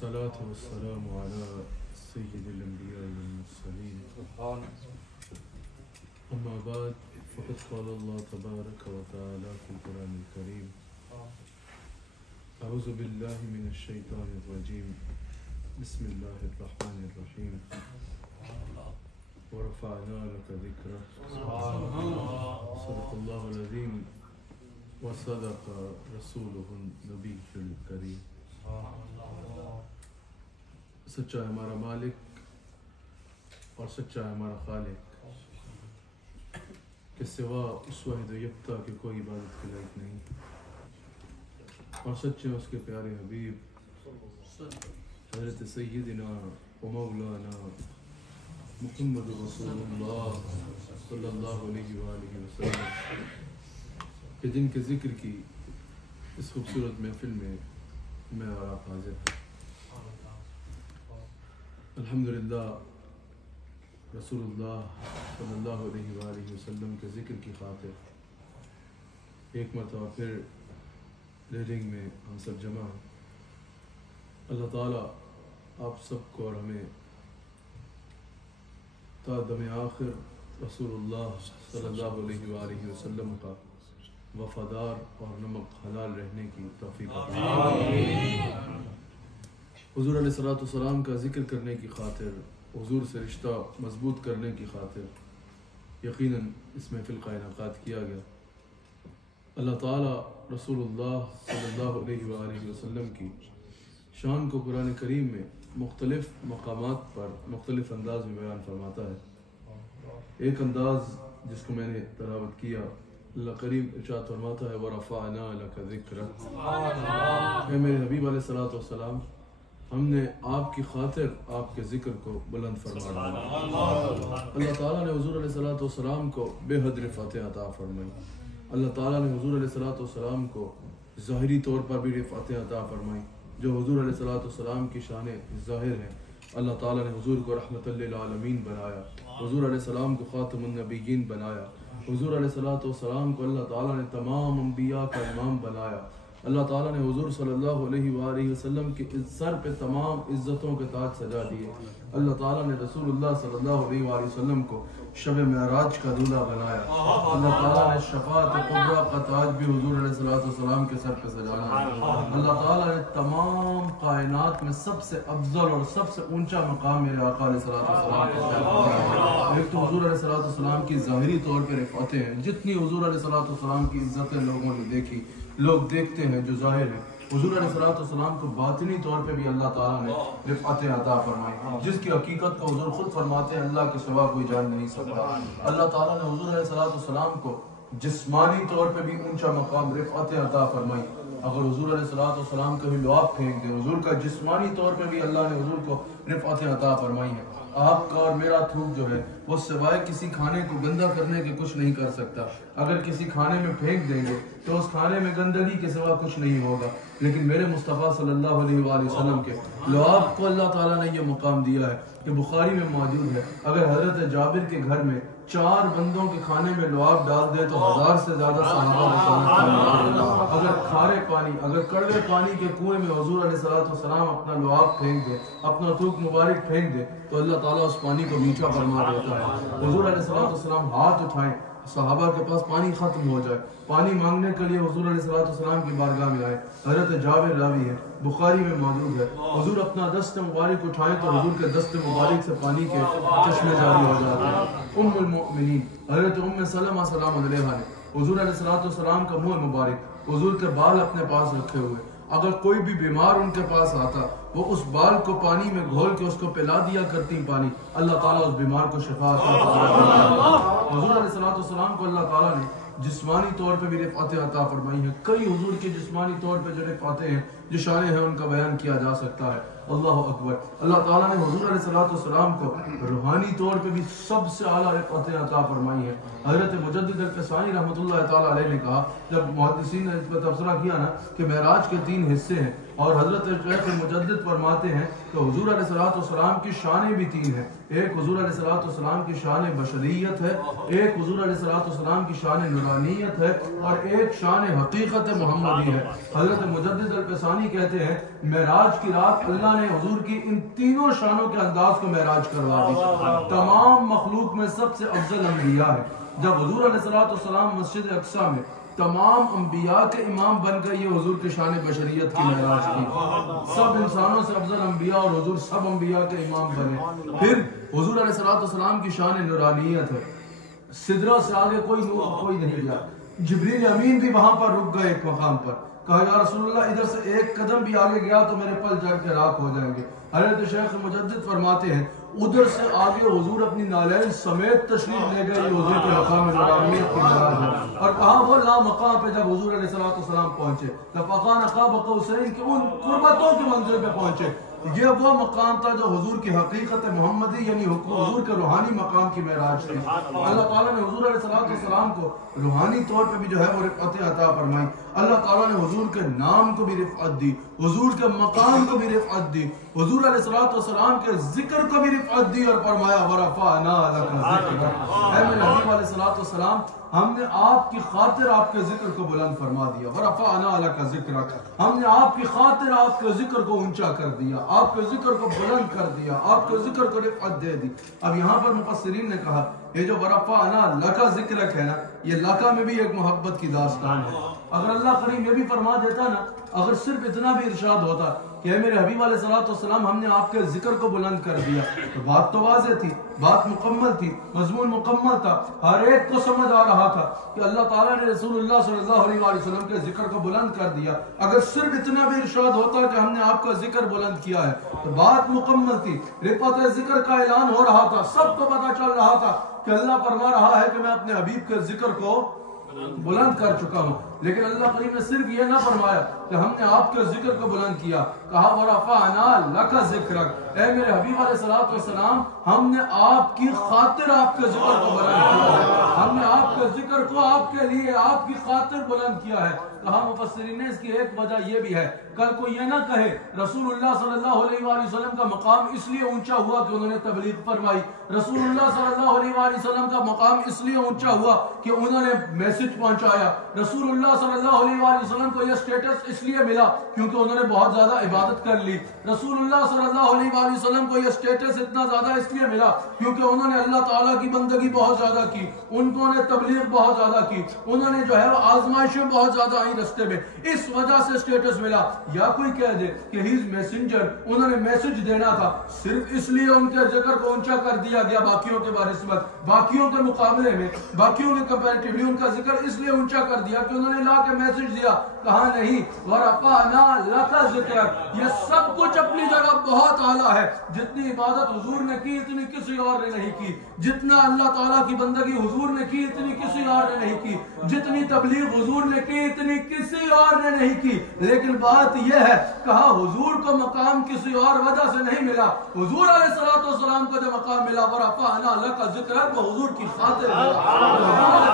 सलातु वस्सलामु अला सय्यिदिल अंबिया वल मुरसलीन अम्मा बाद फ़क़द क़ाला अल्लाह तबारक व तआला फ़िल क़ुरानिल करीम अऊज़ु बिल्लाहि मिनश शैतानिर रजीम बिस्मिल्लाहिर रहमानिर रहीम व रफ़अना लका ज़िक्रक सदक़ल्लाहुल अज़ीम व सदक़ रसूलुहुन नबियुल करीम। सच्चा है हमारा मालिक और सच्चा है हमारा खालिक के सिवा उस वाहिद यकता के कोई इबादत के लायक नहीं, और सच्चे उसके प्यारे हबीब हज़रत सय्यिदिना व मौलाना मुहम्मद रसूलुल्लाह सल्लल्लाहु अलैहि वसल्लम के जिनके ज़िक्र की इस खूबसूरत महफिल में मैं और आप हाजिर हैं। अल्हम्दुलिल्लाह रसूलुल्लाह सल्लल्लाहु अलैहि वसल्लम के ज़िक्र की खातिर एक मरतबा फिर रेडिंग में हम सब जमा हैं। अल्लाह ताला आप सबको और हमें ता दम आखिर रसूलुल्लाह सल्लल्लाहु अलैहि वसल्लम का वफ़ादार और नमक हलाल रहने की तौफ़ीक़ अता फरमाए। हुज़ूर अलैहिस्सलातु वस्सलाम का ज़िक्र करने की खातिर, हुज़ूर से रिश्ता मजबूत करने की खातिर यकीनन इस महफ़िल का इनेकाद किया गया। अल्लाह ताला रसूलुल्लाह सल्लल्लाहु अलैहि वसल्लम की शान को कुरान करीम में मुख्तलिफ़ मकामात पर मुख्तलिफ़ अंदाज में बयान फरमाता है। एक अंदाज़ जिसको मैंने तलावत किया, अल्लाह करीम इरशाद फरमाता है वरफ़अना लका ज़िक्रक, ऐ मेरे हबीब अलैहिस्सलातु वस्सलाम, हमने आपकी खातिर आपके ज़िक्र को बुलंद फरमाया। अल्लाह ताला ने हुज़ूर अलैहिस्सलातु वस्सलाम को बेहद रिफ़अत अता फरमाई। अल्लाह ताला ने हुज़ूर अलैहिस्सलातु वस्सलाम को ज़ाहिरी तौर पर भी रिफ़अत अता फरमाई जो हुज़ूर अलैहिस्सलातु वस्सलाम की शान ज़ाहिर है। अल्लाह ताला ने हुज़ूर को रहमतुल लिल आलमीन बनाया, हुज़ूर अलैहिस्सलाम को ख़ातमुन नबिय्यीन बनाया, हुज़ूर अलैहिस्सलातु वस्सलाम को अल्लाह ताला ने तमाम अंबिया का इमाम बनाया। अल्लाह ताला ने हुज़ूर सल्लल्लाहु अलैहि वसल्लम के सर पे तमाम इज़्ज़तों के ताज सजा दिए। अल्लाह ताला ने रसूलुल्लाह सल्लल्लाहु अलैहि वसल्लम को शब मेराज का दूल्हा बनाया। अल्लाह ताला ने शफ़ाअत कुबरा का ताज भी हुज़ूर अलैहिस्सलातु वस्सलाम के सर पे सजाना है। अल्लाह ताला ने तमाम कायनात में सबसे अफजल और सबसे ऊंचा मकाम मेरे आका अलैहिस्सलातु वस्सलाम के सर पे दिया। एक तो हुज़ूर अलैहिस्सलातु वस्सलाम की ज़ाहिरी तौर पे रिफ़अतें हैं, जितनी हुज़ूर अलैहिस्सलातु वस्सलाम की इज़्ज़तें लोगों ने देखी, लोग देखते हैं जो ज़ाहिर है। हुज़ूर अलैहिस्सलातु वस्सलाम को बातिनी तौर पे भी अल्लाह ताला ने रिफ़अतें अता फरमाई, जिसकी हकीकत को हुज़ूर खुद फरमाते हैं अल्लाह के सिवा कोई जान नहीं सकता। अल्लाह ताला ने हुज़ूर अलैहिस्सलातु वस्सलाम को जिस्मानी तौर पे भी ऊंचा मकाम रिफ़अतें अता फरमाई। अगर हुज़ूर अलैहिस्सलातु वस्सलाम कभी लुआब फेंक दे, हुज़ूर का जिस्मानी तौर पे भी अल्लाह ने हुज़ूर को रिफ़अतें अता फरमाई है। आपका और मेरा थूक जो है वो सिवाय किसी खाने को गंदा करने के कुछ नहीं कर सकता। अगर किसी खाने में फेंक देंगे तो उस खाने में गंदगी के सिवा कुछ नहीं होगा, लेकिन मेरे मुस्तफ़ा सल्लल्लाहु अलैहि वसल्लम के लुआब को अल्लाह ताला ने यह मुकाम दिया है कि बुखारी में मौजूद है। अगर हज़रत जाबिर के घर में 4 बंदों के खाने में लुआब डाल दे तो 1000 से ज़्यादा सहाबा अगर खारे पानी, अगर कड़वे पानी के कुएं में हुज़ूर अलैहिस्सलातु वस्सलाम अपना लुआब फेंक दे, अपना थूक मुबारक फेंक दे, तो अल्लाह ताला उस पानी को मीठा फरमा देता है। हुज़ूर अलैहिस्सलातु वस्सलाम हाथ उठाएं, सहाबा के पास पानी खत्म हो जाए, पानी मांगने के लिए हुज़ूर अलैहिस्सलातु वस्सलाम की बारगाह में आए। हज़रत जाबिर रावी है, बुखारी में मौजूद है, हुज़ूर अपना दस्त मुबारक उठाएं तो हुज़ूर के दस्त मुबारक से पानी के चश्मे जारी हो जाते हैं। उम्मुल मोमिनीन हज़रत उम्मे सलमा सलाम अलैहा ने हुज़ूर अलैहिस्सलातु वस्सलाम का मुँह मुबारक, हुज़ूर के बाल अपने पास रखे हुए, अगर कोई भी बीमार उनके पास आता वो उस बाल को पानी में घोल के उसको पिला दिया करती पानी, अल्लाह ताला उस बीमार को शिफा अता फरमाता। हुज़ूर अलैहिस्सलातु वस्सलाम को अल्लाह ताला ने जिस्मानी तौर पे भी रिफ़अतें अता फरमाई है। कई हुज़ूर के जिस्मानी तौर पे जो रिफ़अतें हैं, जो शान है, उनका बयान किया जा सकता है। अल्लाह अकबर। अल्लाह ताला ने हुज़ूर अलैहिस्सलातु वस्सलाम को रूहानी तौर पे भी सबसे आला रिफ़अतें अता फरमाई है। हज़रत मुजद्दिद अल-क़सानी रहमतुल्लाह ताला अलैह ने कहा, जब मुहद्दिसीन ने इस पर तबसरा किया ना कि मेराज के 3 हिस्से हैं और हजरत शेख मुजद्दिद फरमाते हैं कि हुजूर अलैहिस्सलाम की शानें भी तीन हैं। एक हुजूर अलैहिस्सलाम की शान बशरियत है, एक हुजूर अलैहिस्सलाम की शान नूरानियत है और एक शान हकीकत मोहम्मदी है। हजरत मुजद्दिद अल-फसानी कहते हैं मेराज की रात अल्लाह ने हुजूर की इन तीनों शानों के अंदाज को मेराज करवा दी। तमाम मखलूक में सबसे अफजल अंबिया है। जब हुजूर अलैहिस्सलाम मस्जिद अक्सा में तमाम अंबिया के इमाम बन गए, ये हुजूर की शान बशरियत की मेराज की। सब इंसानों से अफजल अंबिया और हुजूर सब अंबिया के इमाम बने। फिर हुजूर अलैहिस्सलाम की शान नूरानियत है। सिदरा से आगे कोई नूर कोई नहीं गया। जिब्रील अमीन भी वहां पर रुक गए एक मकाम पर। कहा या रसूलुल्लाह इधर से एक कदम भी आगे गया तो मेरे पल जल के राख हो जाएंगे। हज़रत शेख मुजद्दिद फरमाते हैं उधर से आगे हुजूर अपनी नालैन समेत तशरीफ ले गए हुजूर के मकाम नूरानियत की मेराज है। और कहा वो ला मकाम पे जब हुजूर अलैहिस्सलाम पहुंचे लफ़क़ान क़ाब क़ौसैन के उन कुर्बतों की मंजिल पे पहुंचे। ये वो मकाम था जो हुजूर की हकीकत मोहम्मदी यानी हुजूर के रूहानी मकाम की मेराज थी। अल्लाह ताला ने हुजूर अलैहिस्सलाम को रूहानी तौर पे भी जो है वो रिफ़अत अता फरमाई। अल्लाह ताला ने हुजूर के नाम को भी रिफ़अत दी, हुजूर के मकाम को भी रिफ़अत दी, हुजूर अलैहिस्सलाम के जिक्र को भी रिफ़अत दी और फरमाया वरफ़अना लका ज़िक्रक। ऐ मेरे हबीब अलैहिस्सलाम हमने आपकी खातिर आपके जिक्र को बुलंद फरमा दिया। वरफ़अना लका ज़िक्रक, हमने आपकी खातिर आपके जिक्र को ऊंचा कर दिया, आपके जिक्र को बुलंद कर दिया, आपके जिक्र को रिफ़अत दे दी। अब यहाँ पर मुफस्सिरीन ने कहा ये जो वरफ़अना लका ज़िक्रक है ना, ये लका में भी एक मोहब्बत की दास्तान है। अगर अल्लाह करीम ये भी फरमा देता ना, अगर सिर्फ इतना भी इरशाद होता कि मेरे हबीब अलैहिस्सलाम हमने आपके जिक्र को बुलंद कर दिया, तो बात तो वाज़ेह थी, बात मुकम्मल थी, मज़मून मुकम्मल था, हर एक को समझ आ रहा था कि अल्लाह ताला ने रसूलुल्लाह सल्लल्लाहु अलैहि वसल्लम के जिक्र को बुलंद कर दिया। अगर सिर्फ इतना भी इरशाद होता कि हमने आपका जिक्र बुलंद किया है तो बात मुकम्मल थी, रिफ़अत जिक्र का ऐलान हो रहा था, सबको पता चल रहा था कि अल्लाह फरमा रहा है कि मैं अपने हबीब के जिक्र को बुलंद कर चुका हूँ। लेकिन अल्लाह करीम ने सिर्फ ये ना फरमाया कि हमने आपके जिक्र को बुलंद किया, कहा वरफ़अना लका ज़िक्रक, ऐ मेरे हबीब अलैहिस्सलाम हमने आपकी खातिर आपके जिक्र को बुलंद किया है, हमने आपके जिक्र को आपके लिए आपकी खातिर बुलंद किया है। कहा मुफस्सिरीन ने इसकी एक वजह यह भी है, कल कोई ये ना कहे रसूलुल्लाह सल्लल्लाहु अलैहि वसल्लम का मकाम इसलिए ऊंचा हुआ कि उन्होंने तबलीग फरमाई, रसूलुल्लाह सल्लल्लाहु अलैहि वसल्लम का मकाम इसलिए ऊंचा हुआ कि उन्होंने मैसेज पहुंचाया, रसूलुल्लाह सल्लल्लाहु अलैहि वसल्लम को यह स्टेटस इसलिए मिला क्योंकि उन्होंने बहुत ज्यादा इबादत कर ली, रसूलुल्लाह सल्लल्लाहु अलैहि वसल्लम को यह स्टेटस इतना ज्यादा इसलिए मिला क्योंकि उन्होंने अल्लाह ताला की बंदगी बहुत ज्यादा की, उन्होंने तबलीग बहुत ज्यादा की, उन्होंने जो है आजमाइशें बहुत ज्यादा आई रास्ते में, इस वजह से स्टेटस मिला। या कोई कह दे कि ही इज मैसेंजर, उन्होंने मैसेज देना था, सिर्फ इसलिए उनके जिक्र को ऊंचा कर दिया गया बाकियों के बानिस्बत, बाकियों के मुकाबले में, बाकियों के कंपैरेटिवली उनका जिक्र इसलिए ऊंचा कर दिया कि उन्होंने ला के मैसेज दिया। कहा नहीं वरफ़अना लका ज़िक्रक, ये सब कुछ अपनी जगह बहुत आला है, जितनी इबादत हुजूर ने की इतनी किसी और ने नहीं की, जितना अल्लाह ताला की बंदगी हुजूर ने की इतनी किसी और ने नहीं की, जितनी तबलीग हुजूर ने की इतनी किसी और ने नहीं की। लेकिन बात यह है कहा हुजूर को मकाम किसी और वजह से नहीं मिला, हुजूर अलैहिस्सलाम को जो मकाम मिला वरफ़अना लका ज़िक्रक वो हुजूर की खातिर मिला,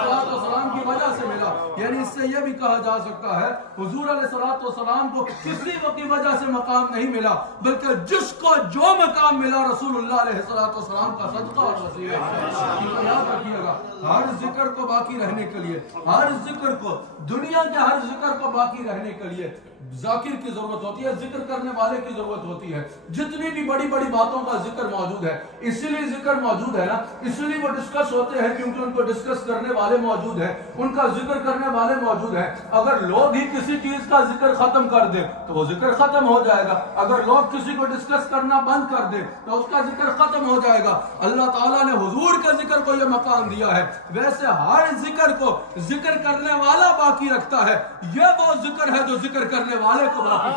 हुजूर की वजह से मिला। यानी इससे यह भी कहा जा सकता है हुजूर अलैहिस्सलाम को किसी की वजह से मकाम नहीं मिला, बल्कि जिसको जो मकाम मिला रसूलुल्लाह अलैहिस्सलाम का सदका और वसीला। याद रखिएगा हर जिक्र को बाकी रहने के लिए, हर जिक्र को, दुनिया के हर जिक्र को बाकी रहने के लिए जाकिर की जरूरत होती है, जिक्र करने वाले की जरूरत होती है। जितनी भी बड़ी बड़ी बातों का जिक्र मौजूद है, इसीलिए जिक्र मौजूद है ना, इसलिए वो डिस्कस होते हैं क्योंकि उनको डिस्कस करने वाले मौजूद हैं, उनका जिक्र करने वाले मौजूद हैं। अगर लोग ही किसी चीज का जिक्र खत्म कर दे तो वो जिक्र खत्म हो जाएगा, अगर लोग किसी को डिस्कस करना बंद कर दे तो उसका जिक्र खत्म हो जाएगा। अल्लाह ताला ने हुजूर के जिक्र को यह मकाम दिया है, वैसे हर जिक्र को जिक्र करने वाला बाकी रखता है। यह वो जिक्र है जो जिक्र करने वाले को बाकी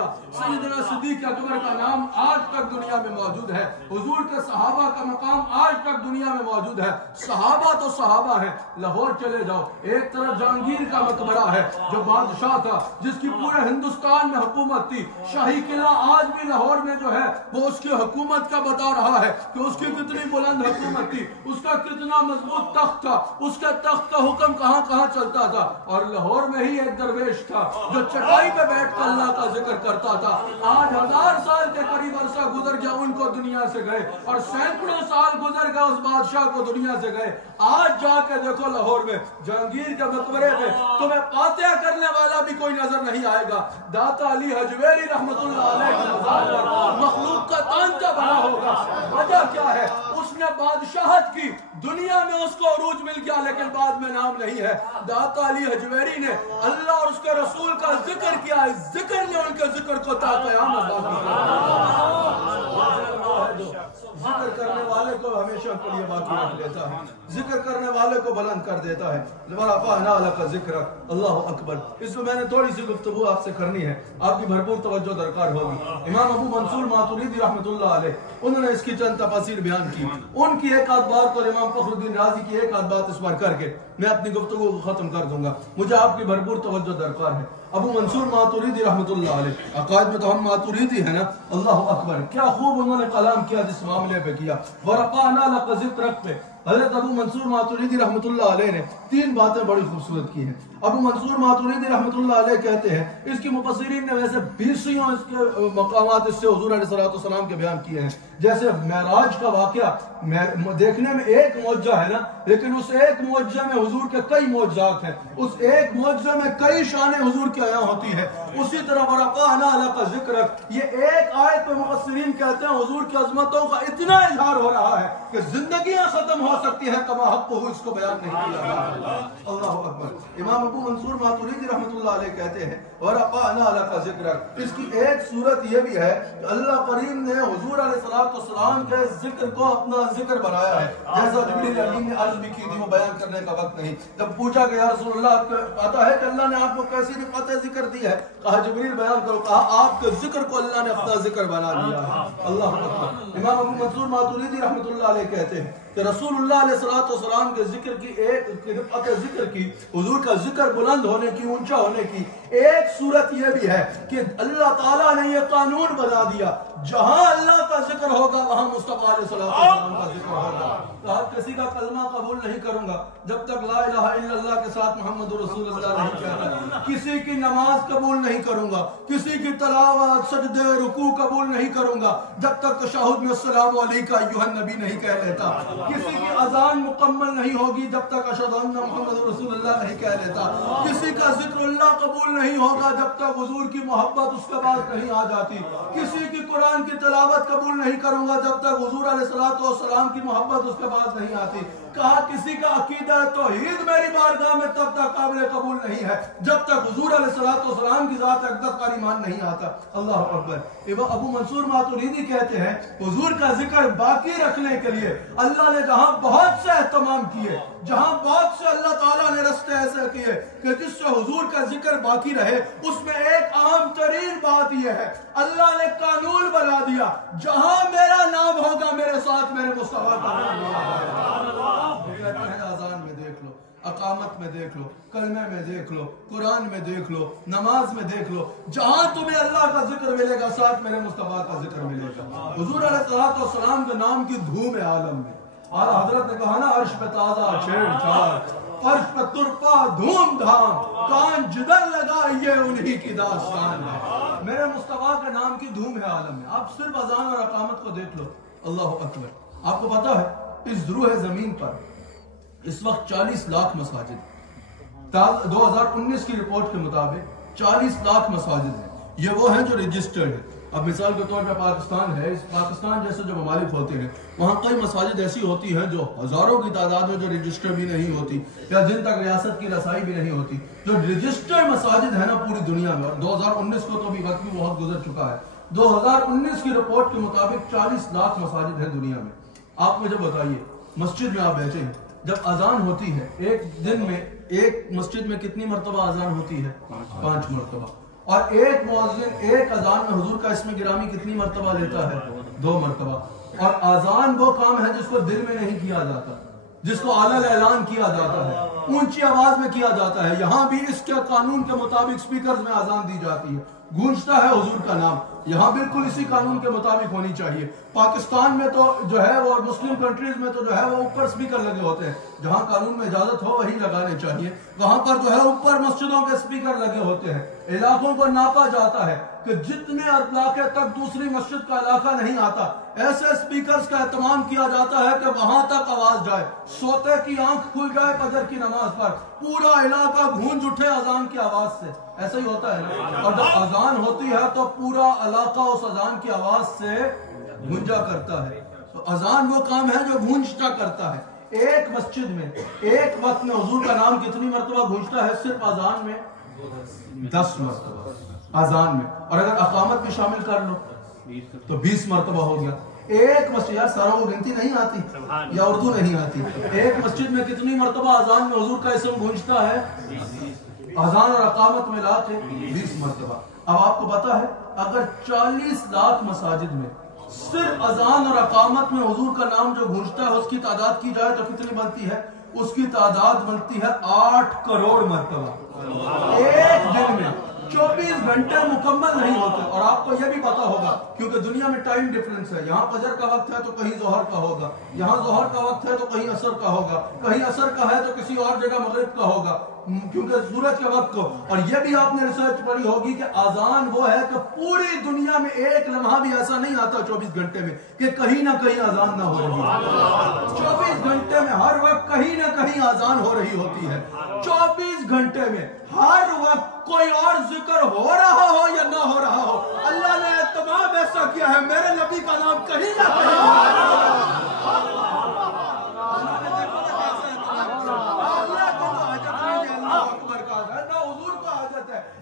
किया। सैयदना सिद्दीक अकबर का नाम आज तक दुनिया में मौजूद है। हुजूर के सहाबा का मकाम आज तक दुनिया में मौजूद है। सहाबा तो सहाबा है। लाहौर चले जाओ, एक तरफ जहांगीर का मकबरा है जो बादशाह था, जिसकी पूरे हिंदुस्तान में हुकूमत थी। शाही किला आज भी लाहौर में जो है वो उसकी हुकूमत का बता रहा है कि उसकी कितनी बुलंद हुकूमत थी, उसका कितना मजबूत तख्त था, उसके तख्त का हुक्म कहां कहां चलता था। और लाहौर में ही एक दरवेश था जो चटाई पे बैठ कर अल्लाह का जिक्र करता था। आज 1000 साल के करीब अरसा गुजर गया, उनको दुनिया से गए, और सैकड़ों साल गुजर गया उस बादशाह को दुनिया से गए। आज जाके देखो लाहौर में जहांगीर के मकबरे में तुम्हें फातिहा करने वाला भी कोई नजर नहीं आएगा। दाता अली हजवेरी रहमतुल्लाह अलैह के मज़ार पर मखलूक का तांचा बना होगा। वजह क्या है? उसने बादशाहत की, दुनिया में उसको अरूज मिल गया, लेकिन बाद में नाम नहीं है। दाता अली हजवेरी ने अल्लाह और उसके रसूल का जिक्र किया, इस जिक्र ने उनके जिक्र को ता क़यामत बाकी जिक्र करने वाले को हमेशा के लिए बाकी रख देता है, जिक्र करने वाले को बुलंद कर देता है। का जिक्र अल्लाह अकबर। इसमें मैंने थोड़ी सी गुफ्तगू आपसे करनी है, आपकी भरपूर तवज्जो दरकार होगी। इमाम अबू मंसूर मातुरीदी रहमतुल्लाह अलैह उन्होंने इसकी चंद तफसीर बयान की। उनकी एक आध बात और इमाम फखरुद्दीन राजी की एक आध बात इस बार करके मैं अपनी गुफ्तगू को खत्म कर दूंगा। मुझे आपकी भरपूर तवज्जो दरकार है। अबू मंसूर मातुरीदी रहमतुल्लाह अलैह, अकायद में तो हम मातुरीदी है ना, अल्लाह अकबर, क्या खूब उन्होंने कलाम किया जिस मामले पे किया। वरफ़अना लका ज़िक्रक पे हज़रत अबू मंसूर मातुरीदी रहमतुल्लाह अलैह ने 3 बातें बड़ी खूबसूरत की हैं। अबू मंसूर मातुरीदी रहमतुल्लाह अलैह कहते हैं, इसकी मुफस्सिरीन ने वैसे 20 इसके मकामात इससे हुजूर अलैहिस्सलाम के बयान किए हैं। जैसे मेराज का वाक़या देखने में एक मौजज़ा है ना, लेकिन उस एक मौजज़े में हुजूर के कई मौजज़ात हैं, उस एक मौजज़े में कई शान हुजूर की अया होती है। उसी तरह वरफ़अना लका ज़िक्रक, ये एक आयत पे मुफस्सिरीन कहते हैं हुजूर की अज़मतों का इतना इज़हार हो रहा है कि जिंदगियां खत्म हो सकती है, कमा हक़्क़ुहु इसको बयान नहीं किया। अल्लाह अकबर। इमाम अबू मंसूर मातुरीदी रहमतुल्लाह अलैह कहते हैं वरफ़अना लका ज़िक्रक, इसकी एक सूरत यह भी है कि अल्लाह करीम ने हुजूर अलैहिस्सलाम के जिक्र को अपना जिक्र बनाया है। जैसा जिब्रील अमीन ने अर्ज़ भी की थी, वो बयान करने का वक्त नहीं। जब पूछा कि या रसूलल्लाह, आपको पता है कि अल्लाह ने आपको कैसी रिफ़अत जिक्र दी है? कहा जिब्रील बयान करो। कहा आपके जिक्र को अल्लाह ने अपना जिक्र बना लिया है। अल्लाह अकबर। इमाम अबू मंसूर मातुरीदी रहमतुल्लाह अलैह कहते हैं कि रसूलुल्लाह अलैहिस्सलाम के जिक्र की एक रिफ़अत जिक्र की, हुजूर का जिक्र बुलंद होने की, ऊंचा होने की एक सूरत यह भी है कि अल्लाह ताला ने यह कानून बना दिया, जहां अल्लाह का जिक्र होगा वहां मुस्तफ़ा अलैहिस्सलाम का जिक्र होगा। तो आप किसी का कलमा कबूल नहीं करूंगा जब तक ला इलाहा इल्लल्लाह के साथ मोहम्मद रसूलुल्लाह नहीं कहता। किसी की नमाज कबूल नहीं करूंगा, किसी की तलावत, सजदे, रुकू कबूल नहीं करूंगा जब तक तशहुद में अस्सलामु अलैका अय्युहन नबी नहीं कह लेता। किसी की अजान मुकम्मल नहीं होगी जब तक अशहदु अन्ना मुहम्मद रसूलुल्लाह नहीं कह लेता। किसी का जिक्रुल्लाह कबूल नहीं होगा जब तक हुजूर की मोहब्बत उसके बाद कहीं आ जाती। किसी की कुरान की तिलावत कबूल नहीं करूंगा जब तक हुजूर अलैहिस्सलाम की मोहब्बत उसके बाद नहीं आती। कहा किसी का अकीदा तौहीद मेरी बारगाह में तब तक काबिल कबूल नहीं है जब तक हुजूर अलैहिस्सलाम की जात अक़दस पर ईमान नहीं आता। अल्लाह अकबर। अबू मंसूर मातुरीदी कहते हैं हुजूर का जिक्र बाकी रखने के लिए अल्लाह ने जहां बहुत से एहतमाम किए, जहां बहुत से अल्लाह ताला ने रास्ते ऐसे किए कि जिससे हुजूर का जिक्र बाकी रहे, उसमें एक अहम तरीन बात यह है अल्लाह ने कानून बना दिया, जहां मेरा नाम होगा मेरे साथ मेरे मुस्तफा का नाम होगा। अज़ान में देख लो, अकामत में देख लो, कलमे में देख लो, कुरान में देख लो, नमाज में देख लो, जहां तुम्हें अल्लाह का जिक्र मिलेगा साथ मेरे मुस्तफा का जिक्र मिलेगा। हुजूर अलैहिस्सलाम के नाम की धूम है आलम में। आला हजरत ने कहा ना, अर्श पे ताजा छेड़छाड़, फर्श पे तुरपा धूमधाम, कान जिधर लगा ये उन्हीं की दास्तान है। मेरे मुस्तफा के नाम की धूम है आलम में। आप सिर्फ अजान और अकामत को देख लो। अल्लाह अकबर। आपको पता है इस ज़रूह ज़मीन पर इस वक्त 40 लाख मसाजिद, 2019 की रिपोर्ट के मुताबिक 40 लाख मसाजिद हैं। ये वो हैं जो रजिस्टर्ड है। अब मिसाल के तौर पर पाकिस्तान है, इस पाकिस्तान जैसे जो ममालिक होते हैं वहाँ कई मसाजिद ऐसी होती हैं जो हज़ारों की तादाद में जो रजिस्टर भी नहीं होती या जिन तक रियासत की रसाई भी नहीं होती। जो रजिस्टर्ड मसाजिद है ना पूरी दुनिया में, और 2019 को तो अभी वक्त भी बहुत गुजर चुका है, 2019 की रिपोर्ट के मुताबिक 40 लाख मसाजिद हैं दुनिया में। आप मुझे बताइए, मस्जिद में आप बैठे हैं, जब अजान होती है एक दिन में एक मस्जिद में कितनी मरतबा अजान होती है? 5 मरतबा। और एक मुअज्जिन एक अजान में हुजूर का इस्म गिरामी कितनी मर्तबा लेता है? 2 मर्तबा। और अजान वो काम है जिसको दिल में नहीं किया जाता, जिसको आलल ऐलान किया जाता है, ऊंची आवाज में किया जाता है। यहाँ भी इसके कानून के मुताबिक स्पीकर्स में अजान दी जाती है, गूंजता है हुजूर का नाम। यहाँ बिल्कुल इसी कानून के मुताबिक होनी चाहिए। पाकिस्तान में तो जो है वो, मुस्लिम कंट्रीज में तो जो है वो ऊपर स्पीकर लगे होते हैं, जहाँ कानून में इजाजत हो वही लगाने चाहिए। वहां पर जो है ऊपर मस्जिदों के स्पीकर लगे होते हैं। इलाकों को नापा जाता है कि जितने इलाके तक दूसरी मस्जिद का इलाका नहीं आता, ऐसे स्पीकर्स का एहतमाम किया जाता है कि वहां तक आवाज जाए, सोते की आंख खुल जाए फजर की नमाज पर, पूरा इलाका गूंज उठे अजान की आवाज से। ऐसा ही होता है ना। और जब अजान होती है तो पूरा इलाका उस अजान की आवाज से गूंजा करता है। तो अजान वो काम है जो गूंजता करता है। एक मस्जिद में एक वक्त में हुजूर का नाम कितनी मर्तबा गूंजता है? सिर्फ अजान में 10 मर्तबा अजान में। और अगर अकामत भी शामिल कर लो तो 20 मर्तबा हो गया। एक मस्जिद, यार सारों को गिनती नहीं आती या उर्दू नहीं आती, एक मस्जिद में कितनी मर्तबा अजान में हुजूर का इस्म गूंजता है? अजान और अकामत मिला के 20 मर्तबा। अब आपको पता है अगर 40 लाख मसाजिद में सिर्फ अजान और अकामत में हुजूर का नाम जो गूंजता है उसकी तादाद की जाए तो कितनी बनती है? उसकी तादाद बनती है 8 करोड़ मर्तबा। एक दिन में 24 घंटे मुकम्मल नहीं होते। और आपको यह भी पता होगा क्योंकि दुनिया में टाइम डिफरेंस है, यहाँ फजर का वक्त है तो कहीं जोहर का होगा, यहाँ जोहर का वक्त है तो कहीं असर का होगा, कहीं असर का है तो किसी और जगह मगरिब का होगा, क्योंकि सूरज के वक्त को। और यह भी आपने रिसर्च पढ़ी होगी कि अजान वो है कि पूरी दुनिया में एक लम्हा भी ऐसा नहीं आता 24 घंटे में कि कहीं ना कहीं अजान ना हो रही है। 24 घंटे में हर वक्त कहीं ना कहीं अजान हो रही होती है। 24 घंटे में हर वक्त कोई और जिक्र हो रहा हो या ना हो रहा हो, अल्लाह ने तमाम ऐसा किया है, मेरे नबी का नाम कहीं ना कहीं।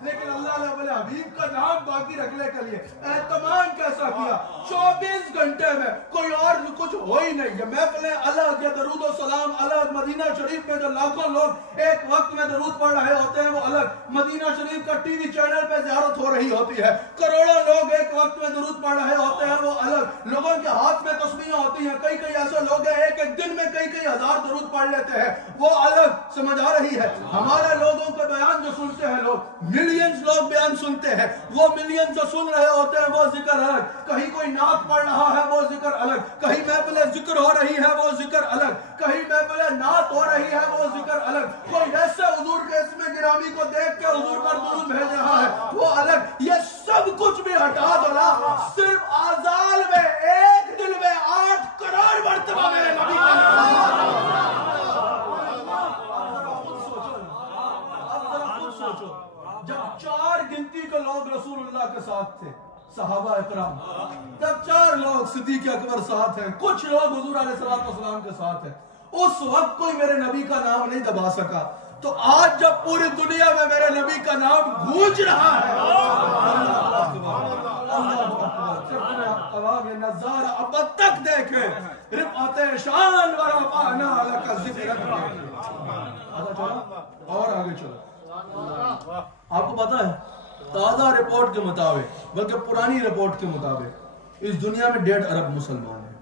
लेकिन अल्लाह ने अपने हबीब का नाम बाकी रखने के लिए एहतमाम कैसा किया? 24 घंटे में कोई और कुछ हो ही नहीं। ये महफिलें अलग, ये दरूद और सलाम अलग, मदीना शरीफ में जो लाखों लोग एक वक्त में दरूद पढ़ रहे होते हैं वो अलग, मदीना शरीफ का टीवी चैनल पे ज़ियारत हो रही होती है, करोड़ों लोग एक वक्त में दरूद पढ़ रहे होते हैं वो अलग, लोगों के हाथ में तस्बीहें होती हैं, कई कई ऐसे लोग हैं एक एक दिन में कई कई हजार दरूद पढ़ लेते हैं, वो अलग। समझ आ रही है? हमारे लोगों के बयान जो सुनते हैं लोग, मिलियंस लोग बयान सुनते हैं, वो मिलियंस जो सुन रहे होते हैं वो जिक्र अलग, कहीं कोई नात पढ़ रहा है वो जिक्र अलग, कहीं महफिल जिक्र हो रही है वो जिक्र अलग, कहीं महफिल नात हो रही है वो जिक्र अलग, कोई ऐसे हुजूर के इस्म गिरामी को देख के हुजूर पर दुरूद भेज रहा है वो अलग। ये सब कुछ भी हटा दो ना, सिर्फ आजान में एक दिन में 8 करोड़ मर्तबा मेरे नबी का सोचो। जब 4 गिनती के लोग रसूलुल्लाह के साथ थे, सहाबा इकराम, जब 4 लोग सिद्दीक अकबर साथ हैं, कुछ लोग हुजूर अलैहिस्सलाम के साथ हैं, उस वक्त कोई मेरे नबी का नाम नहीं दबा सका। तो आज जब पूरी दुनिया में मेरे नबी का नाम गूंज रहा है, नजारा अब तक देखे, शान और आगे चलो। आपको पता है ताजा रिपोर्ट के मुताबिक, बल्कि पुरानी रिपोर्ट के मुताबिक, इस दुनिया में 1.5 अरब मुसलमान हैं।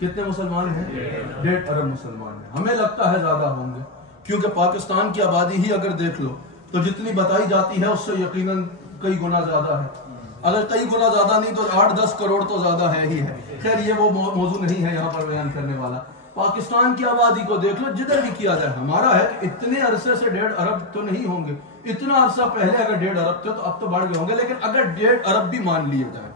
कितने मुसलमान हैं? 1.5 अरब मुसलमान हैं। हमें लगता है ज्यादा होंगे क्योंकि पाकिस्तान की आबादी ही अगर देख लो तो जितनी बताई जाती है उससे यकीनन कई गुना ज्यादा है। अगर कई गुना ज्यादा नहीं तो 8-10 करोड़ तो ज्यादा है ही है। खैर ये वो मौजू नहीं है यहाँ पर बयान करने वाला। पाकिस्तान की आबादी को देख लो, जिधर भी किया जाए, हमारा है कि इतने अरसे से 1.5 अरब तो नहीं होंगे, इतना अरसा पहले अगर 1.5 अरब थे तो अब तो बढ़ गए होंगे, लेकिन अगर 1.5 अरब भी मान लिए जाए,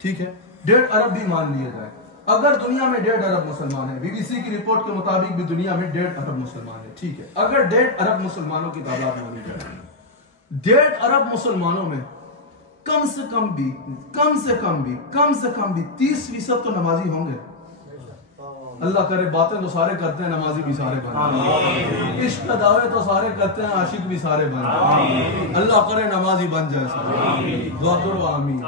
ठीक है, 1.5 अरब भी मान लिए जाए, अगर दुनिया में 1.5 अरब मुसलमान है, बीबीसी की रिपोर्ट के मुताबिक भी दुनिया में 1.5 अरब मुसलमान है, ठीक है, अगर 1.5 अरब मुसलमानों की तादाद मानी जाए, 1.5 अरब मुसलमानों में कम से कम भी 30% तो नमाजी होंगे। अल्लाह करे, बातें तो सारे करते हैं, नमाजी भी सारे बन, इश्क का दावे तो सारे करते हैं, आशिक भी सारे बन। अल्लाह करे नमाजी बन जाए, दुआ करो आमीन।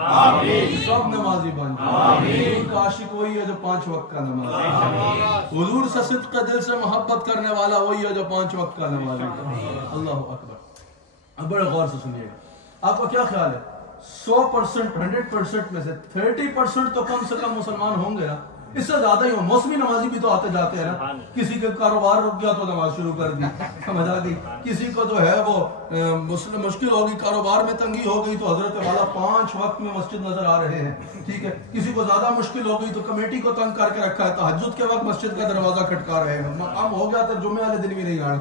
सब नमाजी बन जाए। इनका आशिक वही है जो 5 वक्त का नमाज, हुजूर से सिद्क़ के दिल से मोहब्बत करने वाला वही है जो 5 वक्त का नमाज है। अल्लाह अकबर। अब बड़े गौर से सुनिएगा, आपका क्या ख्याल है 100% 100% में से 30% तो कम से कम मुसलमान होंगे ना, इससे ज्यादा ही हो। मौसमी नमाजी भी तो आते जाते हैं ना, किसी का कारोबार रुक गया तो नमाज शुरू कर दी, समझ आ गई। किसी को जो है वो मुश्किल होगी, कारोबार में तंगी हो गई तो हजरत वाला 5 वक्त में मस्जिद नजर आ रहे हैं, ठीक है। किसी को ज्यादा मुश्किल हो गई तो कमेटी को तंग करके रखा है, तहज्जुद के वक्त मस्जिद का दरवाजा खटका रहे हैं, अब हो गया तो जुम्मे वाले दिन भी नहीं आना,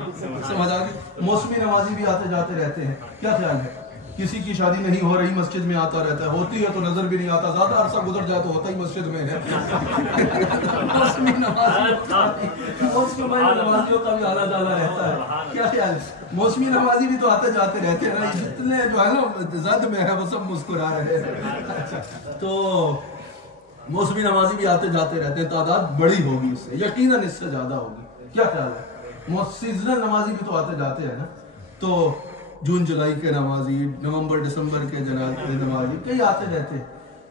समझ आ गई। मौसमी नमाजी भी आते जाते रहते हैं। क्या ख्याल है, किसी की शादी नहीं हो रही मस्जिद में आता रहता है, होती है तो नजर भी नहीं आता, ज्यादा अरसा गुजर जाए तो होता ही मस्जिद में है। मौसमी नमाजियों का भी आला डाला रहता है। क्या ख्याल है, मौसमी नमाजी भी तो आते जाते रहते हैं ना, जितने जो है ना जद में है वो सब मुस्कुरा रहे हैं। तो मौसमी नमाजी भी आते जाते रहते हैं, तादाद बड़ी होगी इससे, यकीनन इससे ज्यादा होगी। क्या ख्याल है, सीजनल नमाजी भी तो आते जाते हैं ना, तो जून जुलाई के नमाजी, नवंबर दिसंबर के नमाजी कई आते रहते हैं।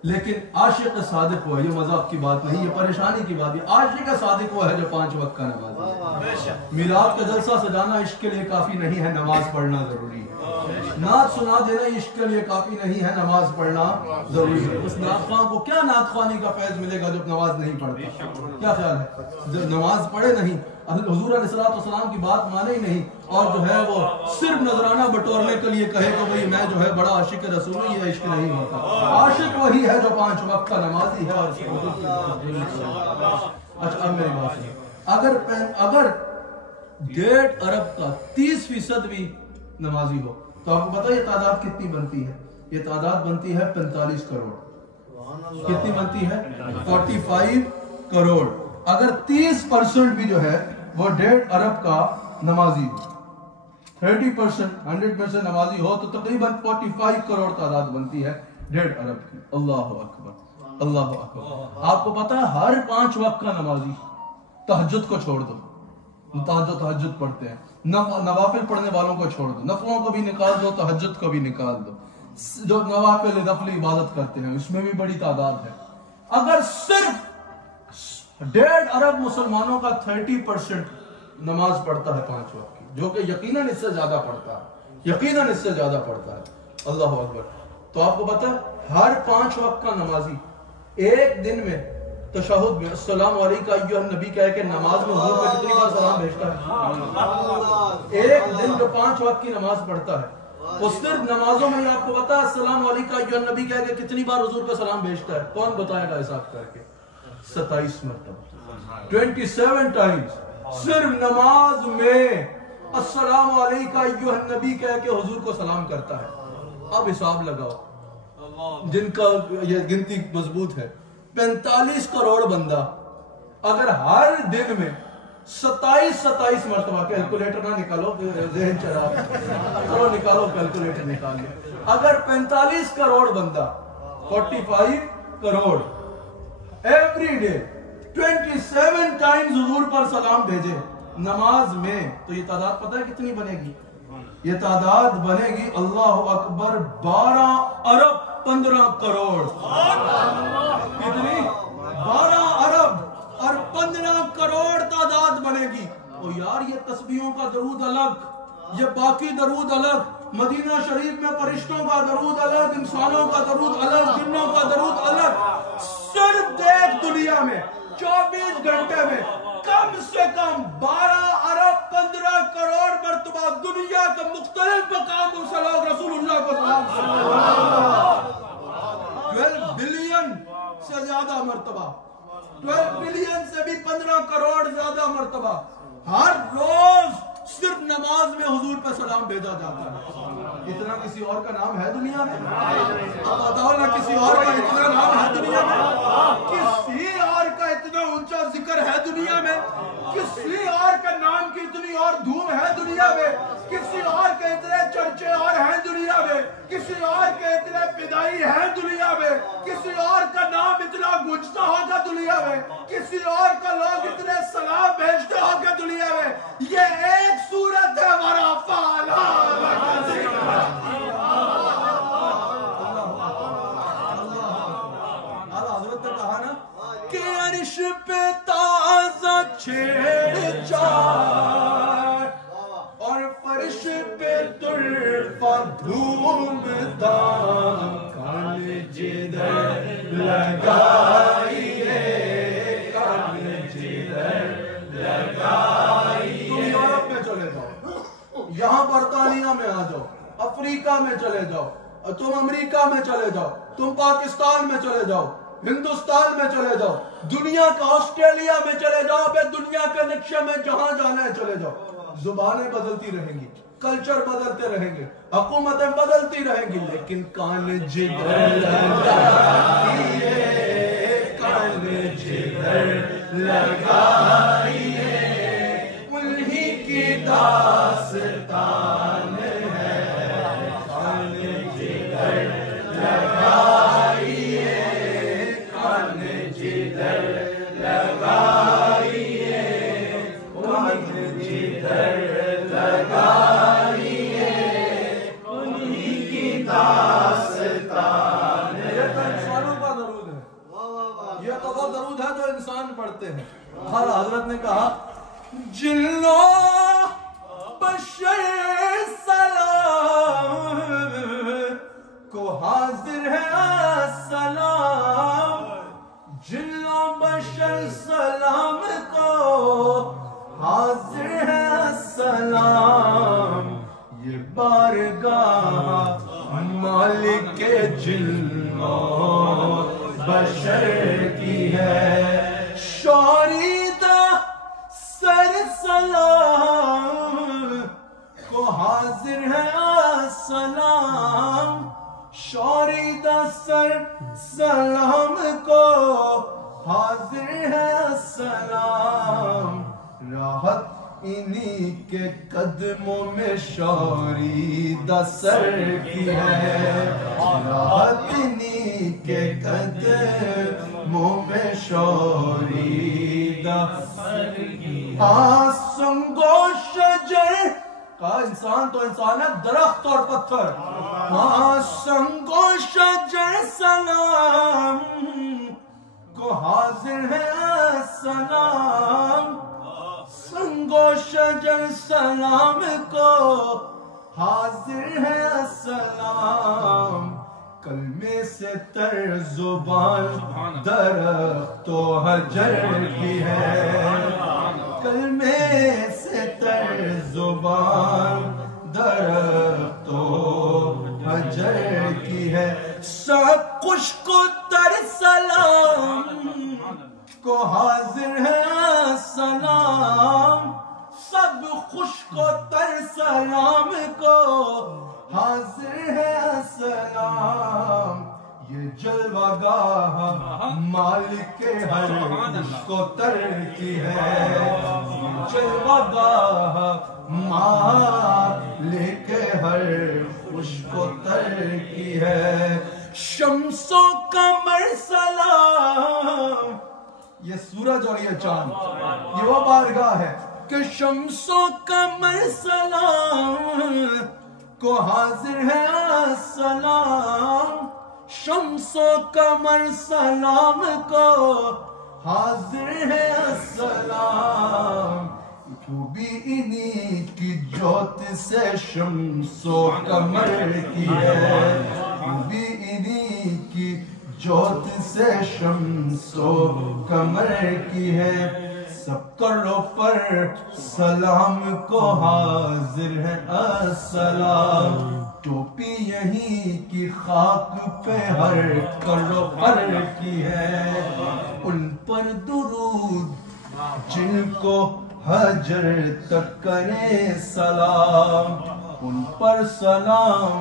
लेकिन आशिक सादिक हुआ, ये मजाक की बात नहीं, ये परेशानी की बात है। आशिक सादिक हुआ है जो 5 वक्त का नमाज। मिलाद का जलसा सजाना इश्क के लिए काफी नहीं है, नमाज पढ़ना जरूरी है। नात सुना देना इश्क के लिए काफी नहीं है, नमाज पढ़ना जरूरी है। उस नातखान को क्या नातखानी का फैज मिलेगा जब नमाज नहीं पढ़ता। क्या ख्याल है, जब नमाज पढ़े नहीं, हुजूर अलैहिस्सलाम की बात माने ही नहीं, और जो है वो सिर्फ नजराना बटोरने के लिए कहे तो भाई मैं जो है बड़ा आशिक रसूल हूं, ये इश्क नहीं होता। आशिक वही है जो 5 वक्त का नमाजी है। और अच्छा अब मेरी बात सुनो, अगर 1.5 अरब का 30% भी नमाजी हो तो आपको पता है ये तादाद कितनी बनती है? ये तादाद बनती है 45 करोड़। कितनी बनती है? 45 करोड़। अगर 30% भी जो है वो 1.5 अरब का नमाजी हो, 30% 100 में से नमाजी हो तो तकरीबन 45 करोड़ तादाद बनती है 1.5 अरब की। अल्लाह अकबर, अल्लाह अकबर। आपको पता है हर 5 वक्त का नमाजी, तहज्जुद को छोड़ दो, तहज्जुद पढ़ते हैं, नवाफिल पढ़ने वालों को छोड़ दो, नफलों को भी निकाल दो, तहज्जुद को भी निकाल दो, जो नवाफिल नफली इबादत करते हैं उसमें भी बड़ी तादाद है। अगर सिर्फ 1.5 अरब मुसलमानों का 30% नमाज पढ़ता है 5 वक्त की, जो कि यकीनन इससे ज्यादा पढ़ता है, यकीनन इससे ज्यादा पढ़ता है। अल्लाह अकबर। तो आपको पता है हर 5 वक्त का नमाजी एक दिन में तशहुद में अस्सलामु अलैका अय्युहन नबी कह के नमाज में हुजूर पे कितनी बार सलाम भेजता है? एक दिन जो 5 वक्त की नमाज पढ़ता है वो सिर्फ नमाजों में आपको पता है अस्सलामु अलैका अय्युहन नबी कह के कितनी बार हुजूर पे सलाम भेजता है? कौन बताएगा हिसाब करके? 27 मरतबा, 27 टाइम्स सिर्फ नमाज में अस्सलामु अलैका अय्युहन नबी कह के हुजूर को सलाम करता है। अब हिसाब लगाओ, जिनका ये गिनती मजबूत है, 45 करोड़ बंदा अगर हर दिन में 27 मरतबा, कैलकुलेटर ना निकालो, ज़हन चला चलो निकालो, कैलकुलेटर निकालो। अगर 45 करोड़ बंदा 45 करोड़ एवरी डे 27 टाइम्स हुजूर पर सलाम भेजे नमाज में, तो ये तादाद पता है कितनी बनेगी? ये तादाद बनेगी अल्लाह अकबर 12 अरब 15 करोड़। कितनी? 12 अरब और 15 करोड़ तादाद बनेगी। ओ यार, ये तस्बीहों का दरूद अलग, ये बाकी दरूद अलग, मदीना शरीफ में फरिश्तों का दरूद अलग, इंसानों का दरूद अलग, जिन्नों का दरूद अलग। सिर्फ देख दुनिया में 24 घंटे में कम से कम 12 अरब 15 करोड़ मरतबा दुनिया के मुख्तलिफ मकामों से लोग रसूलुल्लाह को सलाम 12 बिलियन से ज्यादा मरतबा, 12 बिलियन से भी 15 करोड़ ज्यादा मरतबा हर रोज सिर्फ नमाज में हुजूर पर सलाम भेजा जाता है। इतना किसी और का नाम है दुनिया में? अब बताओ ना, किसी और का इतना नाम है दुनिया में? किसी और का इतना ऊंचा जिक्र है दुनिया में? किसी और का नाम की इतनी और धूम है दुनिया में? किसी और के इतने चर्चे और हैं दुनिया में? किसी और के इतने फिदाई हैं दुनिया में? किसी और का नाम इतना गूंजता होगा दुनिया में? किसी और का लोग इतने सलाम भेजते होंगे दुनिया में? ये एक सूरत है हमारा फाला। हजरत ने कहा ना कि अर्श पे ताज़ा छेड़ चार और फर्श पे तुर्फा घूमता कान जिधर लगाइए, कान जिधर लगाइए। तुम यूरोप में चले जाओ, यहाँ बर्तानिया में आ जाओ, अफ्रीका में चले जाओ, तुम अमेरिका में चले जाओ, तुम पाकिस्तान में चले जाओ, हिंदुस्तान में चले जाओ, दुनिया का ऑस्ट्रेलिया में चले जाओ, दुनिया के नक्शे में जहां जाना है चले जाओ। जुबानें बदलती रहेंगी, कल्चर बदलते रहेंगे, हुकूमतें बदलती रहेंगी, लेकिन कान जिधर लगाइए, कान जिधर लगाइए, उन्हीं की दास्तान है। कान जिधर लगाइए, कान जिधर लगाइए, कान जिधर लगाइए, उन्हीं की दास्तान। ये तो इंसानों का दरूद है, ये तो वो दरूद है जो इंसान पढ़ते हैं। हर हजरत ने कहा जिल्लो बशर सलाम को हाजिर है सलाम, जिल्लो बशर सलाम को हाजिर है सलाम। ये बारगाह मालिक के जिल्लो बशर की है, शौरीदा सर सलाम को हाजिर है सलाम, शौरीदा सर सलाम को हाजिर है सलाम। राहत इन्हीं के कदमों में शौरीदा सर की है, राहत इन्हीं के कदमों में शौरीदा सर की। संगो शजर का इंसान तो इंसान है, दरख्त और पत्थर। संगो शजर सलाम को हाजिर है सलाम, संगो शजर सलाम को हाजिर है सलाम। कलमे से तर जुबान दरख्त तो हजर की है, कलमे से तर जुबान दरख्त तो हजर की है। सब खुश्क तर सलाम को हाजिर है सलाम, सब खुश्क तर सलाम को हाजिर है सलाम। ये जलवागाह मालिक के हर खुश्क तर की है, ये जलवागाह मालिक के हर खुश्क तर की है। शम्सो कमर सलाम, ये सूरज और ये चांद, ये वो बारगाह है कि शम्सो कमर सलाम को हाजिर है सलाम, शम्सो कमर सलाम को हाजिर है सलाम। खूबी इन्हीं की जोत से शम्सो कमर की है, खूबी इन्हीं की जोत से शम्सो कमर की है। सब करो पर सलाम को हाजिर है अस्सलाम, टोपी यहीं की खाक पे हर करो पर की है। उन पर दुरूद जिनको हजर तक करे सलाम, उन पर सलाम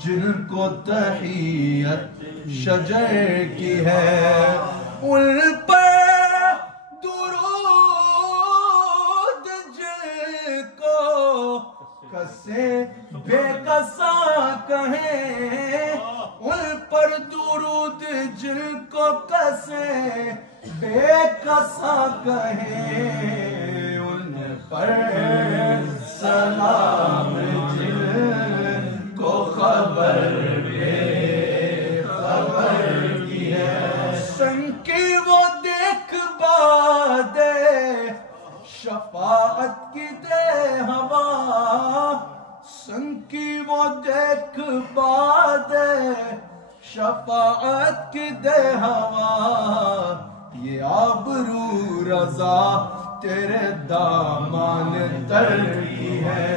जिनको तहियत शजर की है। उन पर दुरूद जिनको कसे बेकसा कहे, उन पर दुरूद जिनको कसे बेकसा कहे। उन पर सलाम जिनको खबर बेखबर की है। संकी वो देख बादे शफाअत की दे हवा, संकी वो देख शफाअत की दे हवा, ये आबरू रजा तेरे दामन तर की है।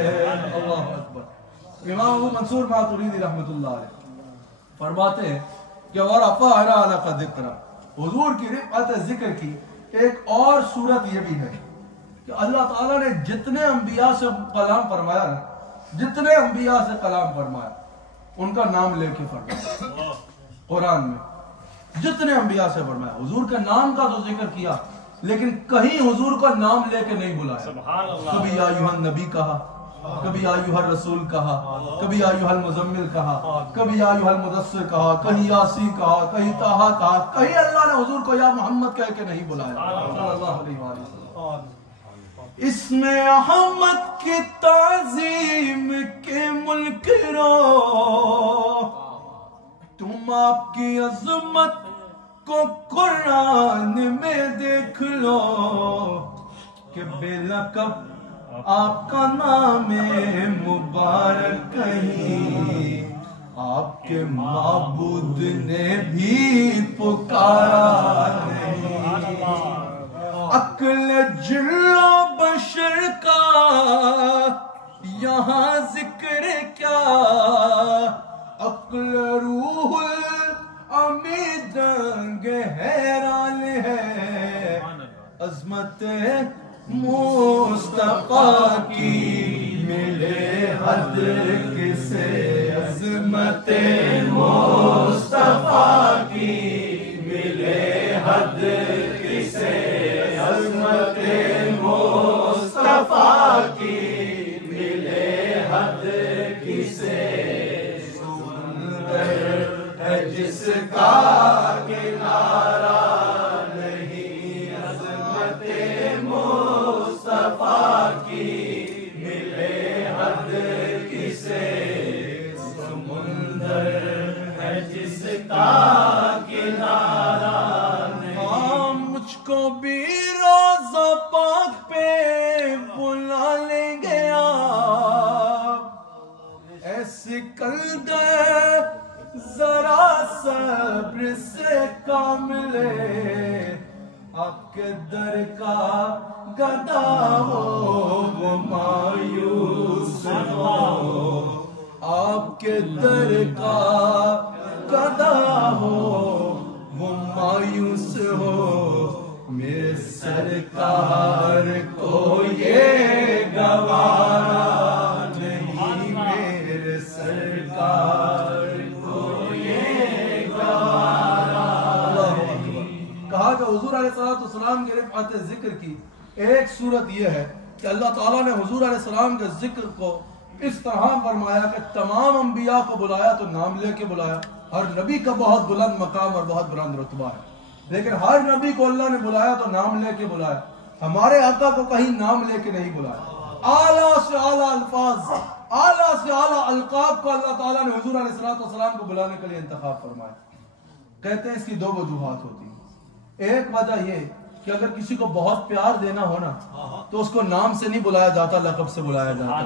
अल्लाह अकबर। इमाम अबू मंसूर मातुरीदी रहमतुल्लाह अलैह फरमाते हैं कि और अफ़अना लका ज़िक्रा, हुजूर की रिफ़अत ज़िक्र की एक और सूरत ये भी है कि अल्लाह ताला ने जितने अंबिया से कलाम फरमाया ना, जितने अंबिया से कलाम फरमाया उनका नाम लेके फरमाया। कुरान में जितने अंबिया से फरमाया, हुजूर के नाम का तो जिक्र किया लेकिन कहीं हुजूर का नाम लेके नहीं बुलाया। कभी या अय्युहन नबी कहा, कभी या अय्युहर रसूल कहा, कभी या अय्युहल मुज़म्मिल कहा, कभी या अय्युहल मुदस्सिर कहा, कहीं यासीन कहा, कहीं ताहा कहा, कहीं अल्लाह ने हुजूर को या मोहम्मद कह के नहीं बुलाया सल्लल्लाहु अलैहि वसल्लम। इसमें अहमद की ताज़ीम के मुनकिरो, तुम आपकी अज़मत को कुरान में देख लो कि बेलकब आपका नाम मुबारक कहीं आपके माबूद ने भी पुकारा नहीं। अक्ल जिल्लो बशर का यहाँ जिक्र क्या, अक्ल रूहुल अमीद हैरान है। अज़मत मुस्तफा की मिले हद किसे, अज़मत मुस्तफा की मिले हद किसे, अज़मत मुस्तफा की मिले हद किसे। सुंदर है जिसका किनारा नहीं, अज़मत मुस्तफा की मिले हद किसे। समुंदर है जिसका किनारा नहीं। मुझको भी रोज़ा पाक पे बुला लेंगे आप, ऐसे कल्दर जरा सब्र से काम ले। आपके दर का गदा हो वो मायूस हो, आपके दर का गदा हो वो मायूस हो। मेरे सरकार को ये गवारा नहीं, मेरे सरकार को ये गवारा नहीं। कहा कि हुजूर अलैहिस्सलाम के रिफ़अत ज़िक्र की एक सूरत यह है कि अल्लाह ताला ने हुजूर अलैहिस्सलाम के जिक्र को इस तरह फरमाया कि तमाम अंबिया को बुलाया तो नाम लेके बुलाया। हर नबी का बहुत बुलंद मकाम और बहुत बुलंद रुतबा है, लेकिन हर नबी को अल्लाह ने बुलाया तो नाम लेके बुलाया। हमारे आका को कहीं नाम लेके नहीं बुलाया। आला से आला अल्फाज, आला से आला अलकाब को अल्लाह ताला ने हुजूर अलैहिस्सलाम को बुलाने के लिए इंतखाब फरमाया। कहते हैं इसकी दो वजूहात होती हैं। एक वजह ये कि अगर किसी को बहुत प्यार देना हो ना तो उसको नाम से नहीं बुलाया जाता, लक़ब से बुलाया जाता है।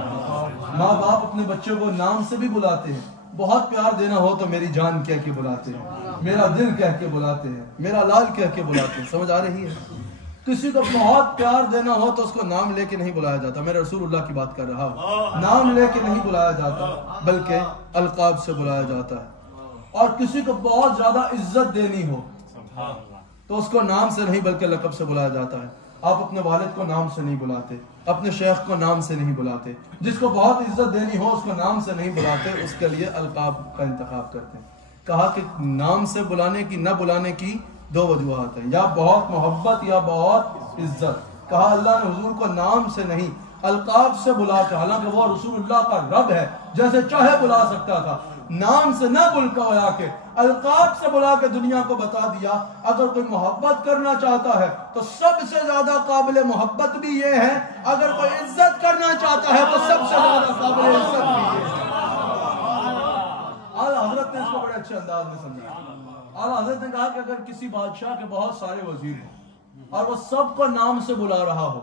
माँ बाप अपने बच्चों को नाम से भी बुलाते हैं। बहुत प्यार देना हो तो मेरी जान कह के बुलाते हैं, मेरा दिल कह के बुलाते हैं, मेरा लाल कह के बुलाते हैं। समझ आ रही है? किसी को बहुत प्यार देना हो तो उसको नाम लेके नहीं बुलाया जाता। मैं रसूलुल्लाह की बात कर रहा हूँ। नाम लेके नहीं बुलाया जाता बल्कि अलकाब से बुलाया जाता है। और किसी को बहुत ज्यादा इज्जत देनी हो तो उसको नाम से नहीं बल्कि लक़ब से बुलाया जाता है। आप अपने वालिद को नाम से नहीं बुलाते, अपने शेख को नाम से नहीं बुलाते। जिसको बहुत इज्जत देनी हो उसको नाम से नहीं बुलाते, उसके लिए अलकाब का इंतखाब करते हैं। कहा कि नाम से बुलाने की न बुलाने की दो वजूहात हैं, या बहुत मोहब्बत या बहुत इज्जत। कहा अल्लाह ने हुजूर को नाम से नहीं अलकाब से बुला के, हालांकि वो रसूलुल्लाह का रब है, जैसे चाहे बुला सकता था, नाम से न बुला के अलकाब से बुला के दुनिया को बता दिया अगर कोई मोहब्बत करना चाहता है तो सबसे ज्यादा काबिल मोहब्बत भी ये है, अगर कोई इज्जत करना चाहता है तो सबसे ज्यादा काबिल इज्जत भी ये है। आला हजरत ने इसको बड़े अच्छे अंदाज में समझा। आला हजरत ने कहा कि अगर किसी बादशाह के बहुत सारे वजीर हैं और वो सबको नाम से बुला रहा हो,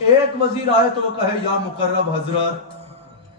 एक वजीर आए तो वो कहे या मुकर्रब हजरत,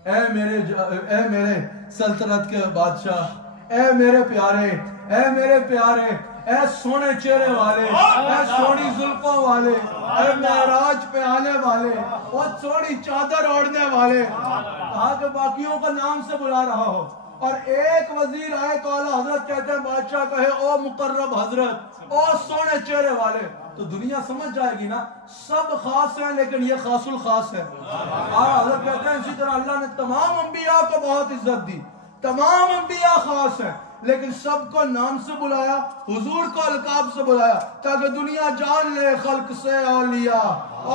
ए मेरे सल्तनत के बादशाह, ए मेरे प्यारे, ऐ मेरे प्यारे, ऐ सोने चेहरे वाले, ऐ सोनी जुल्फों वाले, ऐ मेराज पे आने वाले, और सोनी चादर ओढ़ने वाले, कहा कि बाकियों को नाम से बुला रहा हो, और एक वजीर आए तो आला हजरत कहते हैं, बादशाह कहे ओ मुकर्रब हजरत, ओ सोने चेहरे वाले, तो दुनिया समझ जाएगी ना सब खास हैं लेकिन ये खासुल खास है। हजरत कहते हैं इसी तरह अल्लाह ने तमाम अंबिया को बहुत इज्जत दी, तमाम अंबिया खास है लेकिन सबको नाम से बुलाया, हुजूर को अलकाब से बुलाया, ताकि दुनिया जान ले खल्क से औलिया,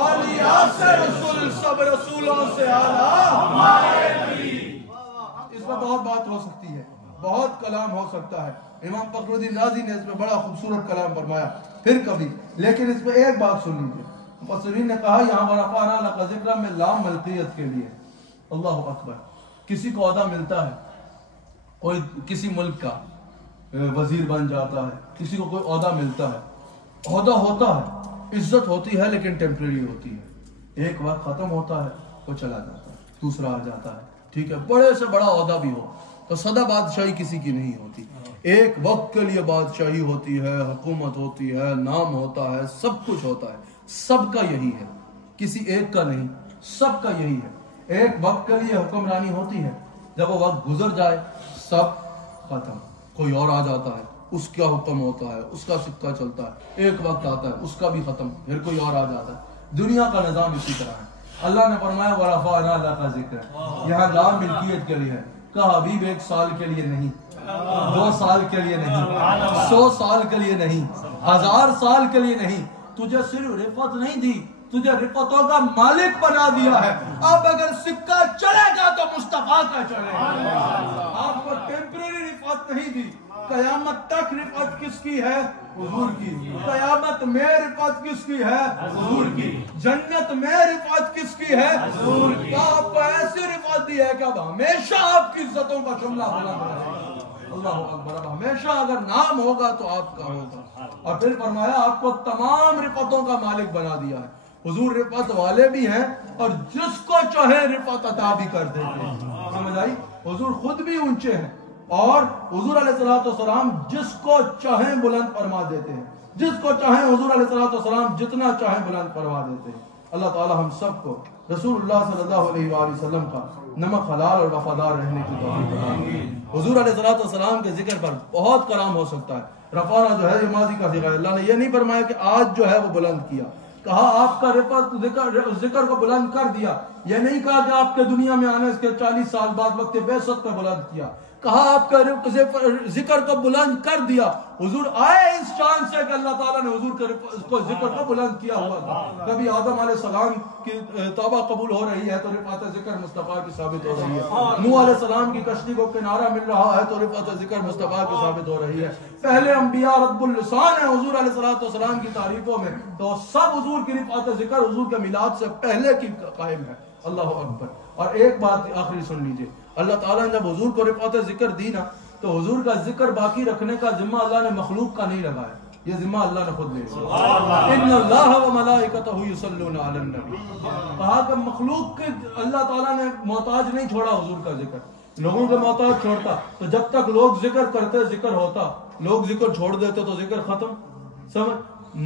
औलिया से रसूल, सब रसूलों से आला। इस पर बहुत बात हो सकती है, बहुत कलाम हो सकता है। इमाम फखरुद्दीन राजी ने इसमें बड़ा खूबसूरत कलाम फरमाया फिर कभी, लेकिन इसमें एक बात सुन लीजिए। मुफस्सिरीन ने कहा यहाँ पर रफ़अना लका ज़िक्रा में लाम मलकियत के लिए, अल्लाह अकबर, किसी को ओहदा मिलता है, कोई किसी मुल्क का वजीर बन जाता है, किसी को कोई ओहदा मिलता है, ओहदा होता है, इज्जत होती है लेकिन टेम्परेरी होती है, एक वक्त खत्म होता है वो चला जाता है, दूसरा आ जाता है, ठीक है, बड़े से बड़ा ओहदा भी हो तो सदा बादशाही किसी की नहीं होती, एक वक्त के लिए बादशाही होती है, हुकूमत होती है, नाम होता है, सब कुछ होता है, सबका यही है, किसी एक का नहीं, सबका यही है। एक वक्त के लिए हुक्मरानी होती है, जब वो वक्त गुजर जाए सब खत्म, कोई और आ जाता है, उसका हुक्म होता है, उसका सिक्का चलता है, एक वक्त आता है उसका भी खत्म, फिर कोई और आ जाता है। दुनिया का निजाम इसी तरह है। अल्लाह ने फरमाया वरफ़अना लका ज़िक्रा, यहाँ लाम मिल्कियत के लिए है, कहा हबीब 1 साल के लिए नहीं, 2 साल के लिए नहीं, 100 साल के लिए नहीं, 1000 साल के लिए नहीं, तुझे सिर्फ रिफत नहीं दी, तुझे रिफतों का मालिक बना दिया है। अब अगर सिक्का चलेगा तो मुस्तफा का चलेगा। आपको टेम्परेरी रिफत नहीं दी, कयामत तक रिफत किसकी है? हुजूर की। कयामत में रिफत किसकी है? हुजूर की। जन्नत में रिफत किसकी है? हुजूर की। आपको ऐसी रिफत दी है कि अब हमेशा आपकी इज्जतों का जुमला बुलंद रहेगा। अल्लाह अकबर। अब हमेशा अगर नाम होगा तो आपका होगा। और फिर फरमाया आपको तमाम रिफतों का मालिक बना दिया है। हुजूर रिफत वाले भी हैं और जिसको चाहे रिफत अता भी कर देते हैं। समझ आई? हुजूर खुद भी ऊंचे हैं और हुजूर अलैहिस्सलाम जिसको चाहे बुलंद फरमा देते हैं, जिसको चाहे हुजूर अलैहिस्सलाम जितना चाहे बुलंद फरमा देते हैं। अल्लाह ताला हम सबको रसूलुल्लाह सल्लल्लाहु अलैहि वसल्लम का नमक हलाल और वफादार रहने की तौफीक अता। हुजूर अलैहिस्सलाम के जिक्र पर बहुत कलाम हो सकता है। रफ़ाना जो है ये माजी का जिक्र है। अल्लाह ने ये नहीं फरमाया कि आज जो है वो बुलंद किया, कहा आपका जिक्र को बुलंद कर दिया। यह नहीं कहा कि आपके दुनिया में आने के 40 साल बाद वक्त बेसत पे बुलंद किया, कहा आपका जिक्र को बुलंद कर दिया। हुजूर आए इस शान से कि अल्लाह ताला ने हुजूर को जिक्र को बुलंद किया हुआ था। कभी आदम अलैहिस्सलाम की तौबा कबूल हो रही है तो रिफात जिक्र मुस्तफा की साबित हो रही है। नूह अलैहिस्सलाम की कश्ती को किनारा मिल रहा है तो रिफात जिक्र मुस्तफा की साबित हो रही है। पहले अंबिया रब्बुल लिसान है हुजूर अलैहिस्सलाम की तारीफों में, तो सब हुजूर की रिफात जिक्र हुजूर के मिलाद से पहले की कायम है। अल्लाह अकबर। और एक बात आखिरी सुन लीजिए, अल्लाह ताला ने जब हुजूर को रिफात जिक्र दी ना तो हुजूर का जिक्र बाकी रखने का जिम्मा अल्लाह ने मखलूक का नहीं लगाया, ये जिम्मा अल्लाह ने खुद ले लिया। इन्नल्लाह व मलाइकतहु युसल्लूना अलन नबी। कहा कि मखलूक के अल्लाह ताला ने मोहताज नहीं छोड़ा हुजूर का जिक्र, लोगों के मोहताज छोड़ता तो जब तक लोग जिक्र करते जिक्र होता, लोग जिक्र छोड़ देते तो जिक्र खत्म। समझ?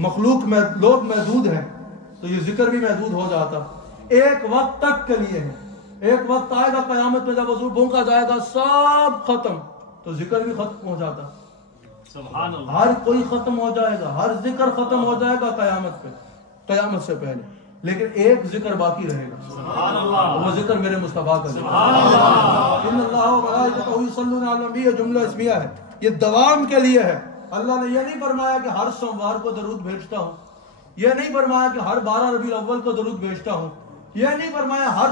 मखलूक में लोग महदूद हैं तो ये जिक्र भी महदूद हो जाता। एक वक्त तक के लिए है, एक वक्त आएगा कयामत में जब हुजूर भूखा जाएगा सब खत्म तो जिक्र भी खत्म हो जाता। सुभान अल्लाह। हर कोई खत्म हो जाएगा, हर जिक्र खत्म हो जाएगा कयामत पे, कयामत से पहले, लेकिन एक जिक्र बाकी रहेगा। सुभान अल्लाह। वो जिक्र मेरे मुस्तफा का जिक्र। इन्नल्लाह व मलाइकतहु युसल्लूना अलन नबी जुमला इस्मिया है, ये दवाम के लिए है। अल्लाह ने यह नहीं फरमाया कि हर सोमवार को दरूद भेजता हूँ, यह नहीं फरमाया कि हर 12 रबीउल अव्वल को दरूद भेजता हूँ, यह नहीं फरमाया हर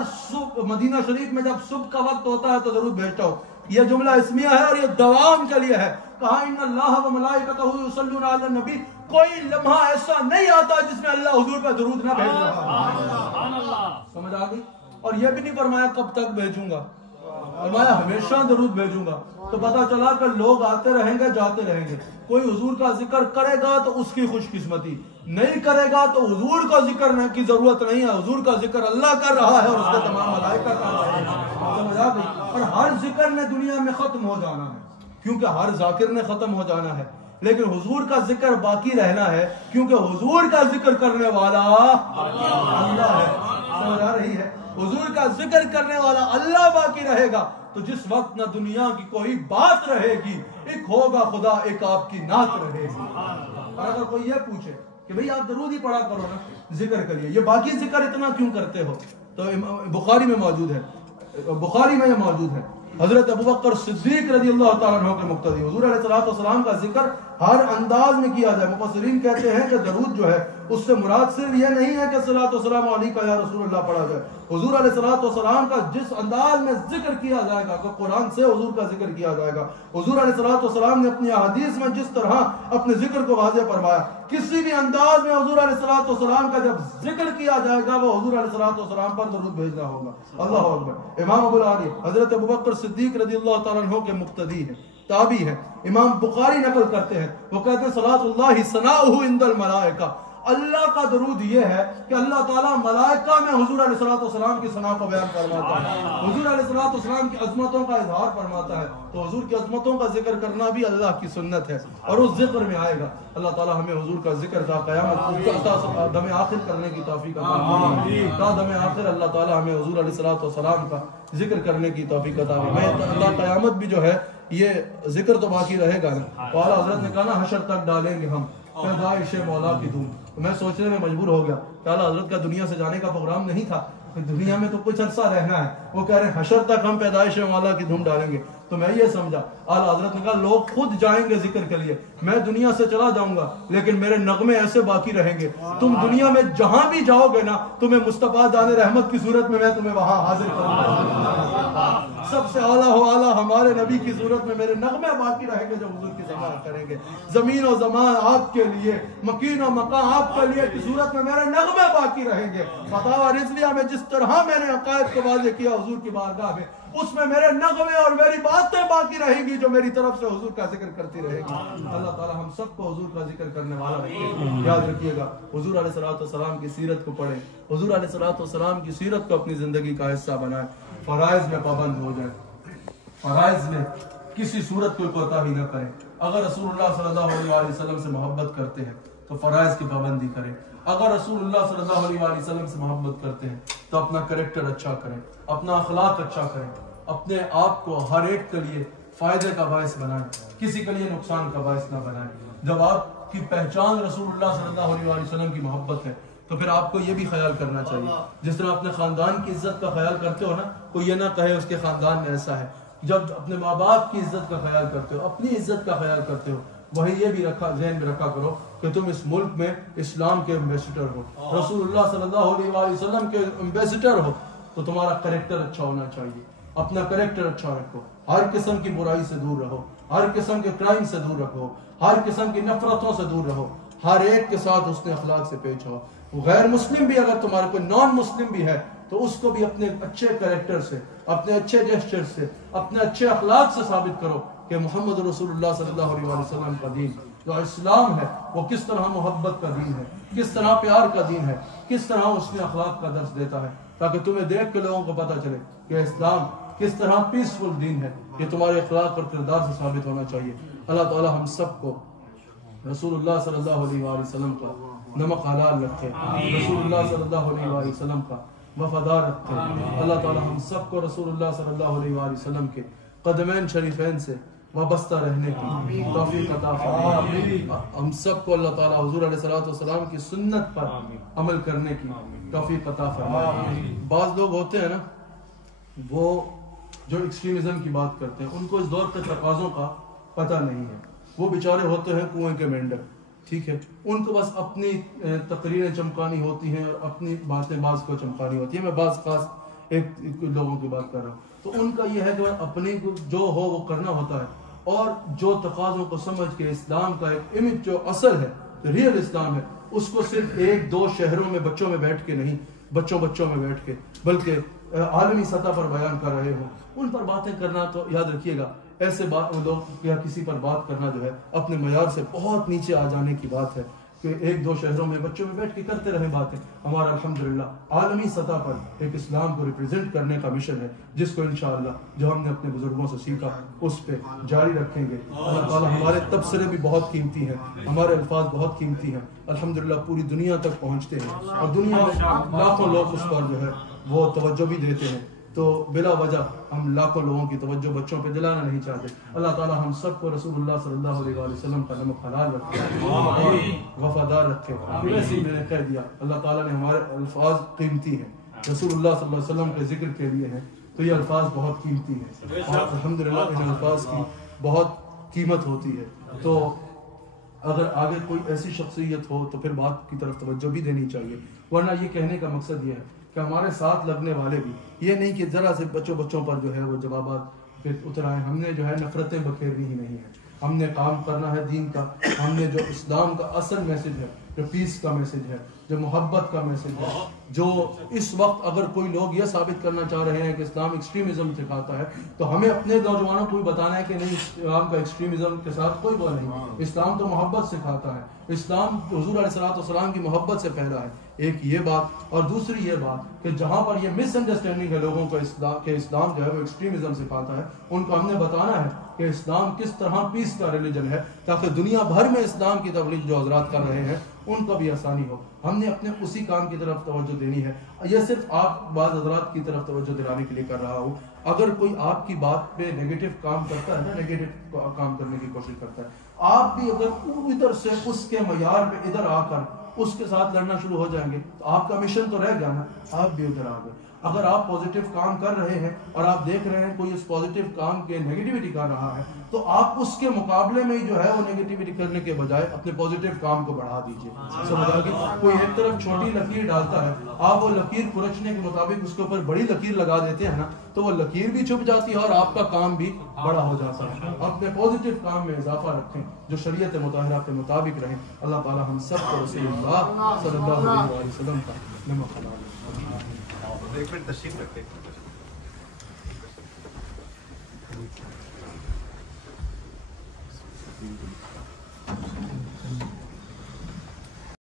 मदीना शरीफ में जब सुबह का वक्त होता है तो दरूद भेजता हूँ। यह जुमला इस्मिया है और यह दवाम के लिए है। कहा इन्नल्लाह व मलाइकतहु युसल्लूना अलन नबी, कोई लम्हा ऐसा नहीं आता जिसमें अल्लाह हुजूर पर दरूद ना भेज रहा। समझ आ गई? और यह भी नहीं फरमाया कब तक भेजूंगा, फरमाया हमेशा दरूद भेजूंगा। तो पता चला कि लोग आते रहेंगे जाते रहेंगे, कोई हुजूर का जिक्र करेगा तो उसकी खुशकिस्मती, नहीं करेगा तो हुजूर का जिक्र की जरूरत नहीं है। हुजूर का जिक्र अल्लाह कर रहा है और उसके तमाम मलाइका कर रहा है। समझ आ गई? और हर जिक्र ने दुनिया में खत्म हो जाना है, क्योंकि हर जाकिर ने खत्म हो जाना है, लेकिन हुजूर का जिक्र बाकी रहना है क्योंकि हुजूर का जिक्र करने वाला अल्लाह है। समझ आ रही है? हुजूर का जिक्र करने वाला अल्लाह बाकी रहेगा तो जिस वक्त ना दुनिया की कोई बात रहेगी, एक होगा खुदा, एक आपकी नात रहेगी। और अगर कोई ये पूछे कि भाई आप दरूद ही पढ़ा करो ना, जिक्र करिए, ये बाकी जिक्र इतना क्यों करते हो, तो बुखारी में मौजूद है, बुखारी में मौजूद है, हजरत अबू बकर सिद्दीक रज़ियल्लाहु ताला अन्हु के मुक्तदी हुजूर अलैहिस्सलाम का जिक्र हर अंदाज में किया जाए। मुफस्सिरीन कहते हैं कि दरूद जो है उससे मुराद सिर्फ यह नहीं है कि सलातो सलाम अलैका या रसूलुल्लाह पढ़ा जाए। हुजूर अलैहिस्सलाम का जिस अंदाज में जिक्र किया जाएगा, तो कुरान से हुजूर का जिक्र किया जाएगा। हुजूर अलैहिस्सलाम ने अपनी हदीस में जिस तरह अपने जिक्र को वाज़ेह फरमाया, किसी भी अंदाज में हुजूर अलैहिस्सलाम का जब जिक्र किया जाएगा वो हुजूर अलैहिस्सलाम पर दरूद भेजना होगा। अल्लाहु अकबर। इमाम अबू अली हजरत अबू बकर सिद्दीक रज़ियल्लाहु ताला अन्हु के मुक्तदी है, ताबी है। इमाम बुखारी नकल करते हैं, वो कहते हैं सलातुल्लाहि सनाउहु इंदल मलाइका, अल्लाह का दरूद ये है कि अल्लाह ताला मलाइका में हुजूर अलैहिस्सलाम की सना को बयान फरमाता है, हुजूर अलैहिस्सलाम की अजमतों का इजहार फरमाता है। तो हुजूर की अजमतों का जिक्र करना भी अल्लाह की सुन्नत है और उस जिक्र में आएगा। अल्लाह ताला हमें हुजूर का जिक्र ता क़यामत दम आखिर करने की तौफीक अता फरमाए। ता दम आखिर अल्लाह ताला हमें हुजूर अलैहिस्सलाम का जिक्र करने की तौफीक अता फरमाए। अल्लाह क़यामत भी जो है ये जिक्र तो बाकी रहेगा ना। वाला हजरत ने कहा ना, हशर तक डालेंगे हम पैदाइश मौला की धूम। तो मैं सोचने में मजबूर हो गया, आला हजरत का दुनिया से जाने का प्रोग्राम नहीं था, दुनिया में तो कुछ अरसा रहना है, वो कह रहे हैं हशर तक हम पैदाइश मौला की धूम डालेंगे। तो मैं ये समझा, आला हजरत ने कहा लोग खुद जाएंगे जिक्र के लिए, मैं दुनिया से चला जाऊंगा लेकिन मेरे नगमे ऐसे बाकी रहेंगे। तुम दुनिया में जहां भी जाओगे ना, तुम्हें मुस्तफा जाने रहमत की सूरत में मैं तुम्हें वहां हाजिर करूंगा। सबसे आला हो आला हमारे नबी की सूरत में मेरे नगमे बाकी रहेंगे जो हुजूर की समाअत करेंगे। जमीन और जमान आपके लिए, मकीन और मकान आपके लिए की सूरत में मेरे नगमे बाकी रहेंगे। फतावा रिज़विया में जिस तरह मैंने अकायद को वाज़ेह किया हुजूर की बारगाह में, उसमें मेरे नगमे और मेरी बातें बाकी रहेंगी जो मेरी तरफ से हुजूर का जिक्र करती रहेगी। अल्लाह ताला हम सबको हुजूर का जिक्र करने वाला रखे। याद रखिएगा, हुजूर अलैहिस्सलाम की सीरत को पढ़ें, हुजूर अलैहिस्सलाम की सीरत को अपनी जिंदगी का हिस्सा बनाएं, फराइज में पाबंद हो जाए, फराइज में किसी सूरत कोई कोताही न करें। अगर रसूलुल्लाह सल्लल्लाहु अलैहि वसल्लम से मोहब्बत करते हैं तो फराइज की पाबंदी करें। अगर रसूलुल्लाह सल्लल्लाहु अलैहि वसल्लम से मोहब्बत करते हैं तो अपना कैरेक्टर अच्छा करें, अपना अखलाक अच्छा करें, अपने आप को हर एक के लिए फायदे का बायस बनाएं, किसी के लिए नुकसान का बायस ना बनाएं। जब आपकी पहचान रसूलुल्लाह सल्लल्लाहु अलैहि वसल्लम की मोहब्बत है तो फिर आपको ये भी ख्याल करना चाहिए, जिस तरह अपने खानदान की इज्जत का ख्याल करते हो ना, कोई ये ना कहे उसके खानदान में ऐसा है। जब अपने माँ बाप की इज्जत का ख्याल करते हो, अपनी इज्जत का ख्याल करते हो, वही ये भी रखा ज़हन में रखा करो कि तुम इस मुल्क में इस्लाम के एम्बेसडर हो, रसूलुल्लाह सल्लल्लाहु अलैहि वसल्लम के एम्बेसडर हो, तो तुम्हारा कैरेक्टर अच्छा होना चाहिए। अपना कैरेक्टर अच्छा रखो, हर किस्म की बुराई से दूर रहो, हर किस्म के क्राइम से दूर रखो, हर किस्म की नफरतों से दूर रहो, हर एक के साथ उसने अखलाक से पेश आओ। गैर मुस्लिम भी अगर तुम्हारे कोई नॉन मुस्लिम भी है तो उसको भी अपने अच्छे कैरेक्टर से, अपने अच्छे जेस्चर से, अपने अच्छे अखलाक से साबित करो कि मोहम्मद रसूलुल्लाह सल्लल्लाहु अलैहि वसल्लम का दीन जो इस्लाम है वो किस तरह मोहब्बत का दीन है, किस तरह प्यार का दीन है, किस तरह उसमें अखलाक का दर्स देता है, ताकि तुम्हें देख के लोगों को पता चले कि इस्लाम किस तरह पीसफुल दीन है। ये तुम्हारे अखलाक और किरदार से साबित होना चाहिए। अल्लाह ताला हम सबको रसूलुल्लाह सल्लल्लाहु अलैहि वसल्लम का नमक हलाल रखे, रसूलुल्लाह सल्लल्लाहु अलैहि वसल्लम का वफादार रखे। अल्लाह ताला हम सबको रसूलुल्लाह सल्लल्लाहु अलैहि वसल्लम के कदमैन शरीफैन से वाबस्ता रहने की तौफीक अता फरमाए। हम सबको अल्लाह ताला हुजूर अलैहिस्सलाम की सुन्नत पर अमल करने की तौफीक अता फरमाए। बाज़ लोग होते हैं ना, वो जो एक्सट्रीमिज्म की बात करते हैं, उनको इस दौर के तकाज़ों का पता नहीं है। वो बेचारे होते हैं कुएं के मेंढक, ठीक है, उनको बस अपनी तकरीरें चमकानी होती हैं और अपनी बातें बाज़ को चमकानी होती है। मैं बाज़ खास एक लोगों की बात कर रहा हूँ, तो उनका यह है कि अपने जो हो वो करना होता है, और जो तकाज़ों को समझ के इस्लाम का एक इमेज जो असल है, रियल इस्लाम है, उसको सिर्फ एक दो शहरों में बच्चों में बैठ के नहीं, बच्चों में बैठ के, बल्कि आलमी सतह पर बयान कर रहे हो, उन पर बातें करना, तो याद रखिएगा ऐसे बात लोग या किसी पर बात करना जो है अपने मयार से बहुत नीचे आ जाने की बात है। कि एक दो शहरों में बच्चों में बैठ के करते रहे बातें। हमारा अल्हम्दुलिल्लाह आलमी सतह पर एक इस्लाम को रिप्रेजेंट करने का मिशन है, जिसको इंशाअल्लाह जो हमने अपने बुजुर्गों से सीखा उस पर जारी रखेंगे। अल्लाह ताला हमारे तबसरे भी बहुत कीमती हैं, हमारे अल्फाज बहुत कीमती हैं, अल्हम्दुलिल्लाह पूरी दुनिया तक पहुँचते हैं और दुनिया में लाखों लोग उस पर जो है वो तवज्जो भी देते हैं। तो बिला वजह हम लाखों लोगों की तवज्जो बच्चों पे दिलाना नहीं चाहते। अल्लाह ताला हम सबको रसूलुल्लाह सल्लल्लाहु अलैहि वसल्लम का नमक हलाल रखे और वफादार रखे। वैसे ही मैंने कह दिया, अल्लाह ताला ने हमारे अल्फाज कीमती हैं, रसूलुल्लाह सल्लल्लाहु अलैहि वसल्लम के जिक्र के लिए हैं, तो ये अल्फाज बहुत कीमती हैं और अल्हम्दुलिल्लाह इन अल्फाज की बहुत कीमत होती है। तो अगर आगे कोई ऐसी शख्सियत हो तो फिर बात की तरफ तवज्जो भी देनी चाहिए, वरना ये कहने का मकसद ये है कि हमारे साथ लगने वाले भी ये नहीं कि ज़रा से बच्चों पर जो है वो जवाबात फिर उतर आए। हमने जो है नफरतें बखेरनी ही नहीं है, हमने काम करना है दीन का। हमने जो इस्लाम का असल मैसेज है, जो पीस का मैसेज है, जो मोहब्बत का मैसेज है, जो इस वक्त अगर कोई लोग यह साबित करना चाह रहे हैं कि इस्लाम एक्सट्रीमिज्म सिखाता है, तो हमें अपने नौजवानों को भी बताना है कि नहीं, इस्लाम का एक्सट्रीमिज्म के साथ कोई वो नहीं, इस्लाम तो मोहब्बत सिखाता है, इस्लाम हुजूर अलैहिस्सलाम की मोहब्बत से पहला है। एक ये बात, और दूसरी ये बात कि जहाँ पर ये मिसअंडरस्टैंडिंग है लोगों को इस्लाम जो है वो एक्सट्रीमिज्म सिखाता है, उनको हमने बताना है कि इस्लाम किस तरह पीस का रिलीजन है, ताकि दुनिया भर में इस्लाम की तबलीग जो हजरात कर रहे हैं उनको भी आसानी हो। हमने अपने उसी काम की तरफ तवज्जो देनी है। यह सिर्फ आप बाज़ हजरात की तरफ तवज्जो दिलाने के लिए कर रहा हूँ। अगर कोई आपकी बात पे नेगेटिव काम करता है ना, नेगेटिव काम करने की कोशिश करता है, आप भी अगर इधर से उसके मयार पे इधर आकर उसके साथ लड़ना शुरू हो जाएंगे तो आपका मिशन तो रह गया ना, आप भी उधर आ गए। अगर आप पॉजिटिव काम कर रहे हैं और आप देख रहे हैं कोई इस पॉजिटिव काम के नेगेटिविटी कर रहा है, तो आप उसके मुकाबले में ही जो है वो नेगेटिविटी करने के बजाय अपने पॉजिटिव काम को बढ़ा दीजिए। समझ आ गई? कोई एक तरफ छोटी लकीर डालता है, आप वो लकीर खुरचने के मुताबिक उसके ऊपर बड़ी लकीर लगा देते हैं ना, तो वो लकीर भी छुप जाती है और आपका काम भी बड़ा हो जाता है। अपने पॉजिटिव काम में इजाफा रखें जो शरीयत मुताहरा के मुताबिक रहें। अल्लाह ताला हम सब को रसूलुल्लाह सल्लल्लाहु अलैहि वसल्लम का नमक हलाल। एक मिनट तशरीफ रखते हैं।